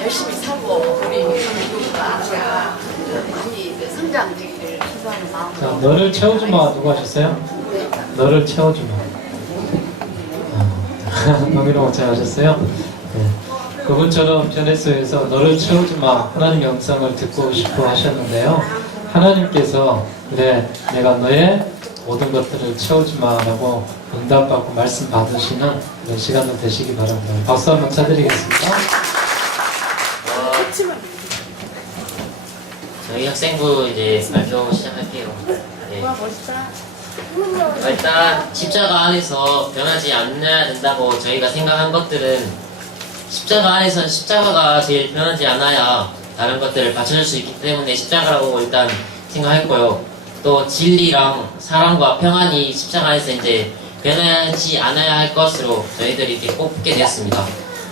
열심히 살고 우리 교우가 많이 성장되기를 기도하는 마음으로. 자, 너를 채워주마 누구 하셨어요? 너를 채워주마. 너미로 잘 하셨어요? 네. 그분처럼 변해서에서 너를 채워주마 하나님의 음성을 듣고 싶어 하셨는데요. 하나님께서 그래 내가 너의 모든 것들을 채워주마 라고 응답받고 말씀 받으시는 그런 시간도 되시기 바랍니다. 박수 한번 쳐드리겠습니다. 저희 학생부 이제 발표 시작할게요. 네. 일단 십자가 안에서 변하지 않아야 된다고 저희가 생각한 것들은 십자가 안에서는 십자가가 제일 변하지 않아야 다른 것들을 받쳐줄 수 있기 때문에 십자가라고 일단 생각했고요. 또 진리랑 사랑과 평안이 십자가 안에서 이제 변하지 않아야 할 것으로 저희들이 이렇게 꼽게 되었습니다.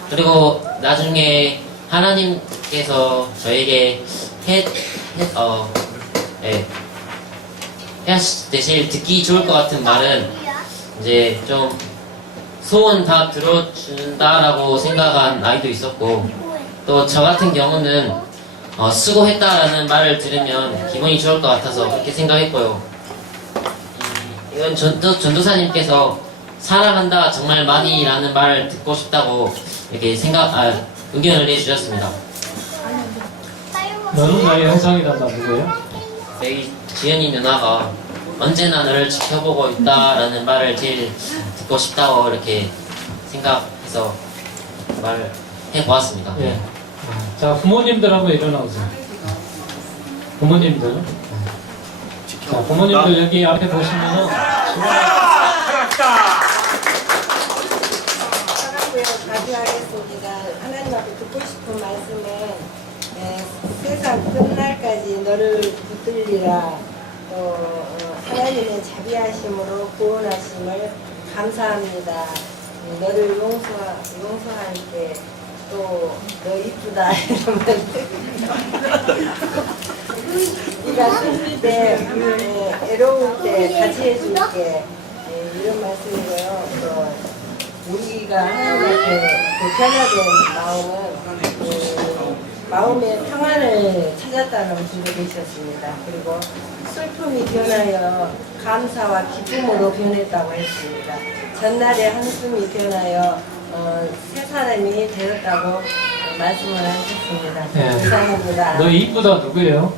그리고 나중에 하나님께서 저에게 해하실 때 제일 듣기 좋을 것 같은 말은 이제 좀 소원 다 들어준다라고 생각한 아이도 있었고 또 저 같은 경우는 수고했다라는 말을 들으면 기분이 좋을 것 같아서 그렇게 생각했고요. 이건 전도사님께서 사랑한다 정말 많이라는 말을 듣고 싶다고 이렇게 의견을 내주셨습니다. 너는 나의 형상이란다 누구예요? 저희 지연이 누나가 언제나 너를 지켜보고 있다라는 말을 제일 듣고 싶다고 이렇게 생각해서 말을 해보았습니다. 예. 자, 부모님들 한번 일어나보세요. 부모님들. 자, 부모님들 여기 앞에 보시면은 가져하겠습니다. 하나님 앞에 듣고 싶은 말씀은 세상 끝날까지 너를 붙들리라. 하나님의 자비하심으로 구원하심을 감사합니다. 너를 용서할 때 또 너 이쁘다 이러면 네가 슬플 때 애로울 때 같이 해줄게 이런 말씀이고요. 또 우리가 하나님께 변화된 마음은 마음의 평안을 찾았다는 분도 계셨습니다. 그리고 슬픔이 변하여 감사와 기쁨으로 변했다고 했습니다. 전날에 한숨이 변하여 새 사람이 되었다고 말씀을 하셨습니다. 네. 감사합니다. 너 이쁘다 누구예요?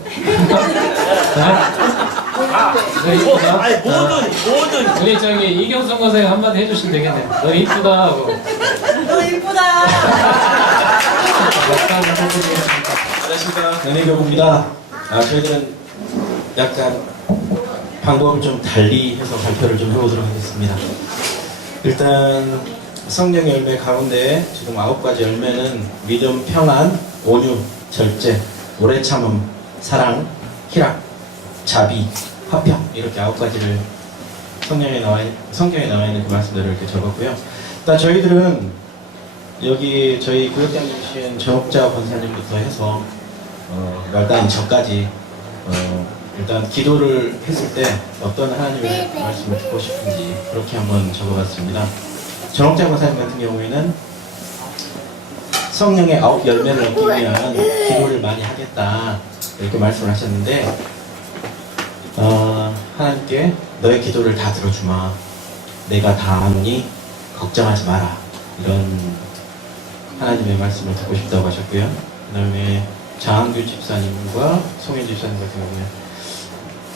너 이쁘다? 아니 뭐든 우리 저기 이경선 선생님 한마디 해주시면 되겠네. 너 이쁘다 하고. 너 이쁘다. 안녕하십니까 연예교부입니다. 저희들은 약간 방법을 좀 달리 해서 발표를 좀 해보도록 하겠습니다. 일단 성령의 열매 가운데 지금 9가지 열매는 믿음, 평안, 온유, 절제, 오래 참음, 사랑, 희락, 자비, 화평 이렇게 9가지를 성경에 나와 있는 그 말씀들을 이렇게 적었고요. 일단 저희들은 여기 저희 구역장님이신 정옥자 권사님부터 해서 말단 저까지 일단 기도를 했을 때 어떤 하나님의 말씀을 듣고 싶은지 그렇게 한번 적어봤습니다. 정옥자 권사님 같은 경우에는 성령의 9 열매를 얻기 위한 기도를 많이 하겠다 이렇게 말씀을 하셨는데 하나님께 너의 기도를 다 들어주마 내가 다 아노니 걱정하지 마라 이런 하나님의 말씀을 듣고 싶다고 하셨고요. 그 다음에 장항규 집사님과 송현 집사님 같은 경우는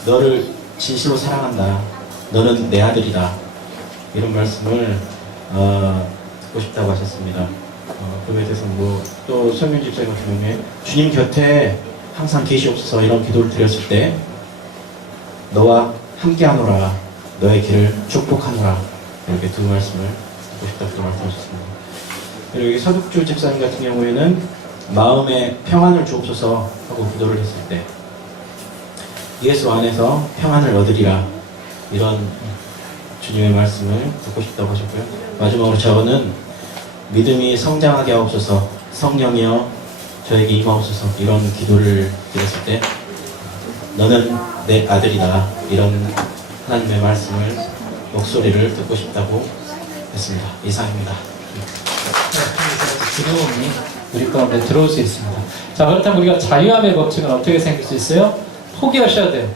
너를 진실로 사랑한다 너는 내 아들이다 이런 말씀을 듣고 싶다고 하셨습니다. 그에 대해서 또 송현 집사님 같은 경우에 주님 곁에 항상 계시옵소서 이런 기도를 드렸을 때 너와 함께하노라 너의 길을 축복하노라 이렇게 두 말씀을 듣고 싶다고 말씀하셨습니다. 그리고 여기 서득주 집사님 같은 경우에는 마음에 평안을 주옵소서 하고 기도를 했을 때 예수 안에서 평안을 얻으리라 이런 주님의 말씀을 듣고 싶다고 하셨고요. 마지막으로 저는 믿음이 성장하게 하옵소서 성령이여 저에게 임하옵소서 이런 기도를 드렸을 때 너는 내 아들이다 이런 하나님의 말씀을 목소리를 듣고 싶다고 했습니다. 이상입니다. 두려움이 우리 가운데 들어올 수 있습니다. 자, 그렇다면 우리가 자유함의 법칙은 어떻게 생길 수 있어요? 포기하셔야 돼요.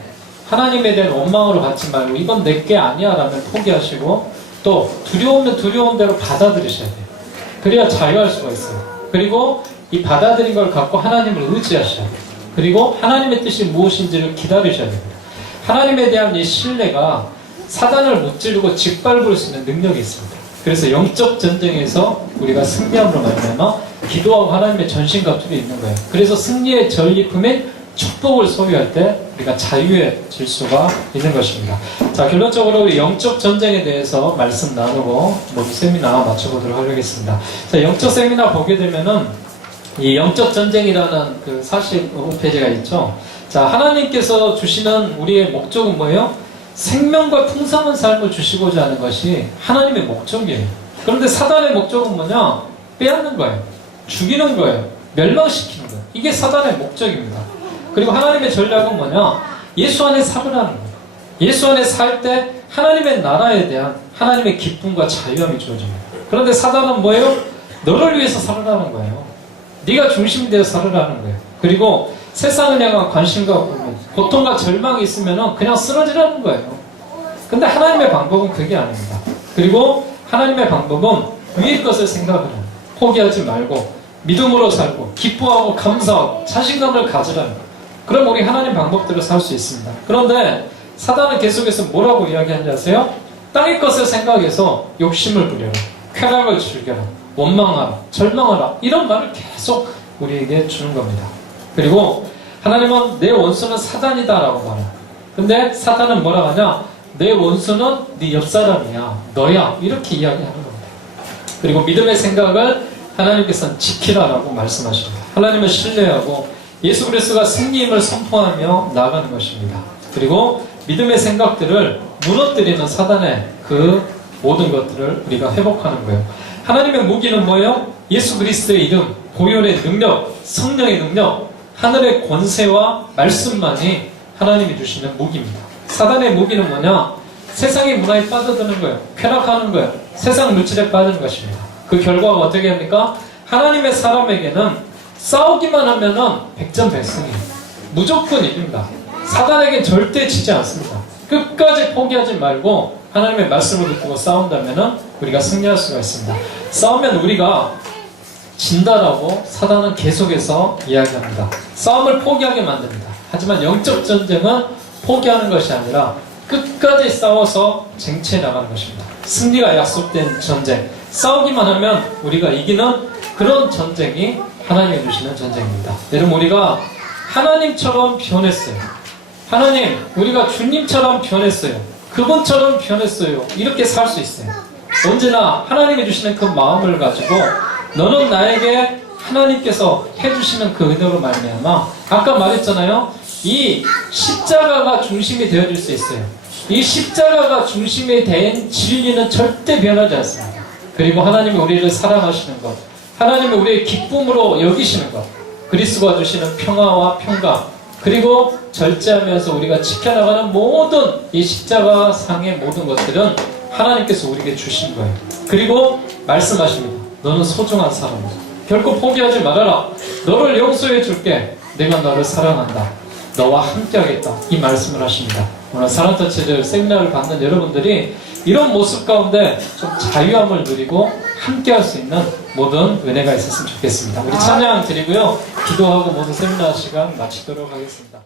하나님에 대한 원망으로 받지 말고 이건 내게 아니야 라면 포기하시고 또 두려우면 두려운 대로 받아들이셔야 돼요. 그래야 자유할 수가 있어요. 그리고 이 받아들인 걸 갖고 하나님을 의지하셔야 돼요. 그리고 하나님의 뜻이 무엇인지를 기다리셔야 됩니다. 하나님에 대한 이 신뢰가 사단을 무찌르고 짓밟을 수 있는 능력이 있습니다. 그래서 영적 전쟁에서 우리가 승리함으로 말미암아 기도하고 하나님의 전신과 툴이 있는 거예요. 그래서 승리의 전리품인 축복을 소유할 때 우리가 자유해질 수가 있는 것입니다. 자, 결론적으로 우리 영적 전쟁에 대해서 말씀 나누고 모두 세미나 마쳐보도록 하겠습니다. 자, 영적 세미나 보게 되면은 이 영적 전쟁이라는 그 45페이지가 있죠. 자, 하나님께서 주시는 우리의 목적은 뭐예요? 생명과 풍성한 삶을 주시고자 하는 것이 하나님의 목적이에요. 그런데 사단의 목적은 뭐냐? 빼앗는 거예요. 죽이는 거예요. 멸망시키는 거예요. 이게 사단의 목적입니다. 그리고 하나님의 전략은 뭐냐? 예수 안에 살으라는 거예요. 예수 안에 살 때 하나님의 나라에 대한 하나님의 기쁨과 자유함이 주어집니다. 그런데 사단은 뭐예요? 너를 위해서 살으라는 거예요. 네가 중심이 되어 살으라는 거예요. 그리고 세상을 향한 관심과 고민, 고통과 절망이 있으면 그냥 쓰러지라는 거예요. 근데 하나님의 방법은 그게 아닙니다. 그리고 하나님의 방법은 위의 것을 생각하는, 포기하지 말고 믿음으로 살고 기뻐하고 감사하고 자신감을 가지라는 거예요. 그럼 우리 하나님 방법대로 살 수 있습니다. 그런데 사단은 계속해서 뭐라고 이야기하는지 아세요? 땅의 것을 생각해서 욕심을 부려라, 쾌락을 즐겨라, 원망하라, 절망하라, 이런 말을 계속 우리에게 주는 겁니다. 그리고 하나님은 내 원수는 사단이다 라고 말해요. 근데 사단은 뭐라고 하냐? 내 원수는 네 옆사람이야, 너야, 이렇게 이야기하는 겁니다. 그리고 믿음의 생각을 하나님께서는 지키라라고 말씀하십니다. 하나님을 신뢰하고 예수 그리스도가 승리임을 선포하며 나아가는 것입니다. 그리고 믿음의 생각들을 무너뜨리는 사단의 그 모든 것들을 우리가 회복하는 거예요. 하나님의 무기는 뭐예요? 예수 그리스도의 이름, 보혈의 능력, 성령의 능력, 하늘의 권세와 말씀만이 하나님이 주시는 무기입니다. 사단의 무기는 뭐냐? 세상의 문화에 빠져드는 거예요. 쾌락하는 거예요. 세상 물질에 빠지는 것입니다. 그 결과가 어떻게 합니까? 하나님의 사람에게는 싸우기만 하면은 백전백승이에요. 무조건 이깁니다. 사단에게 절대 지지 않습니다. 끝까지 포기하지 말고 하나님의 말씀을 듣고 싸운다면은 우리가 승리할 수가 있습니다. 싸우면 우리가 진다라고 사단은 계속해서 이야기합니다. 싸움을 포기하게 만듭니다. 하지만 영적 전쟁은 포기하는 것이 아니라 끝까지 싸워서 쟁취해 나가는 것입니다. 승리가 약속된 전쟁, 싸우기만 하면 우리가 이기는 그런 전쟁이 하나님이 주시는 전쟁입니다. 여러분, 우리가 하나님처럼 변했어요. 하나님, 우리가 주님처럼 변했어요. 그분처럼 변했어요. 이렇게 살 수 있어요. 언제나 하나님이 주시는 그 마음을 가지고 너는 나에게 하나님께서 해주시는 그 은혜로 말미암아, 아까 말했잖아요. 이 십자가가 중심이 되어질 수 있어요. 이 십자가가 중심이 된 진리는 절대 변하지 않습니다. 그리고 하나님이 우리를 사랑하시는 것, 하나님이 우리의 기쁨으로 여기시는 것, 그리스도가 주시는 평화와 평강, 그리고 절제하면서 우리가 지켜나가는 모든 이 십자가 상의 모든 것들은 하나님께서 우리에게 주신 거예요. 그리고 말씀하십니다. 너는 소중한 사람이다. 결코 포기하지 말아라. 너를 용서해 줄게. 내가 너를 사랑한다. 너와 함께 하겠다. 이 말씀을 하십니다. 오늘 사랑터치를 세미나를 받는 여러분들이 이런 모습 가운데 좀 자유함을 누리고 함께 할 수 있는 모든 은혜가 있었으면 좋겠습니다. 우리 찬양 드리고요. 기도하고 모든 세미나 시간 마치도록 하겠습니다.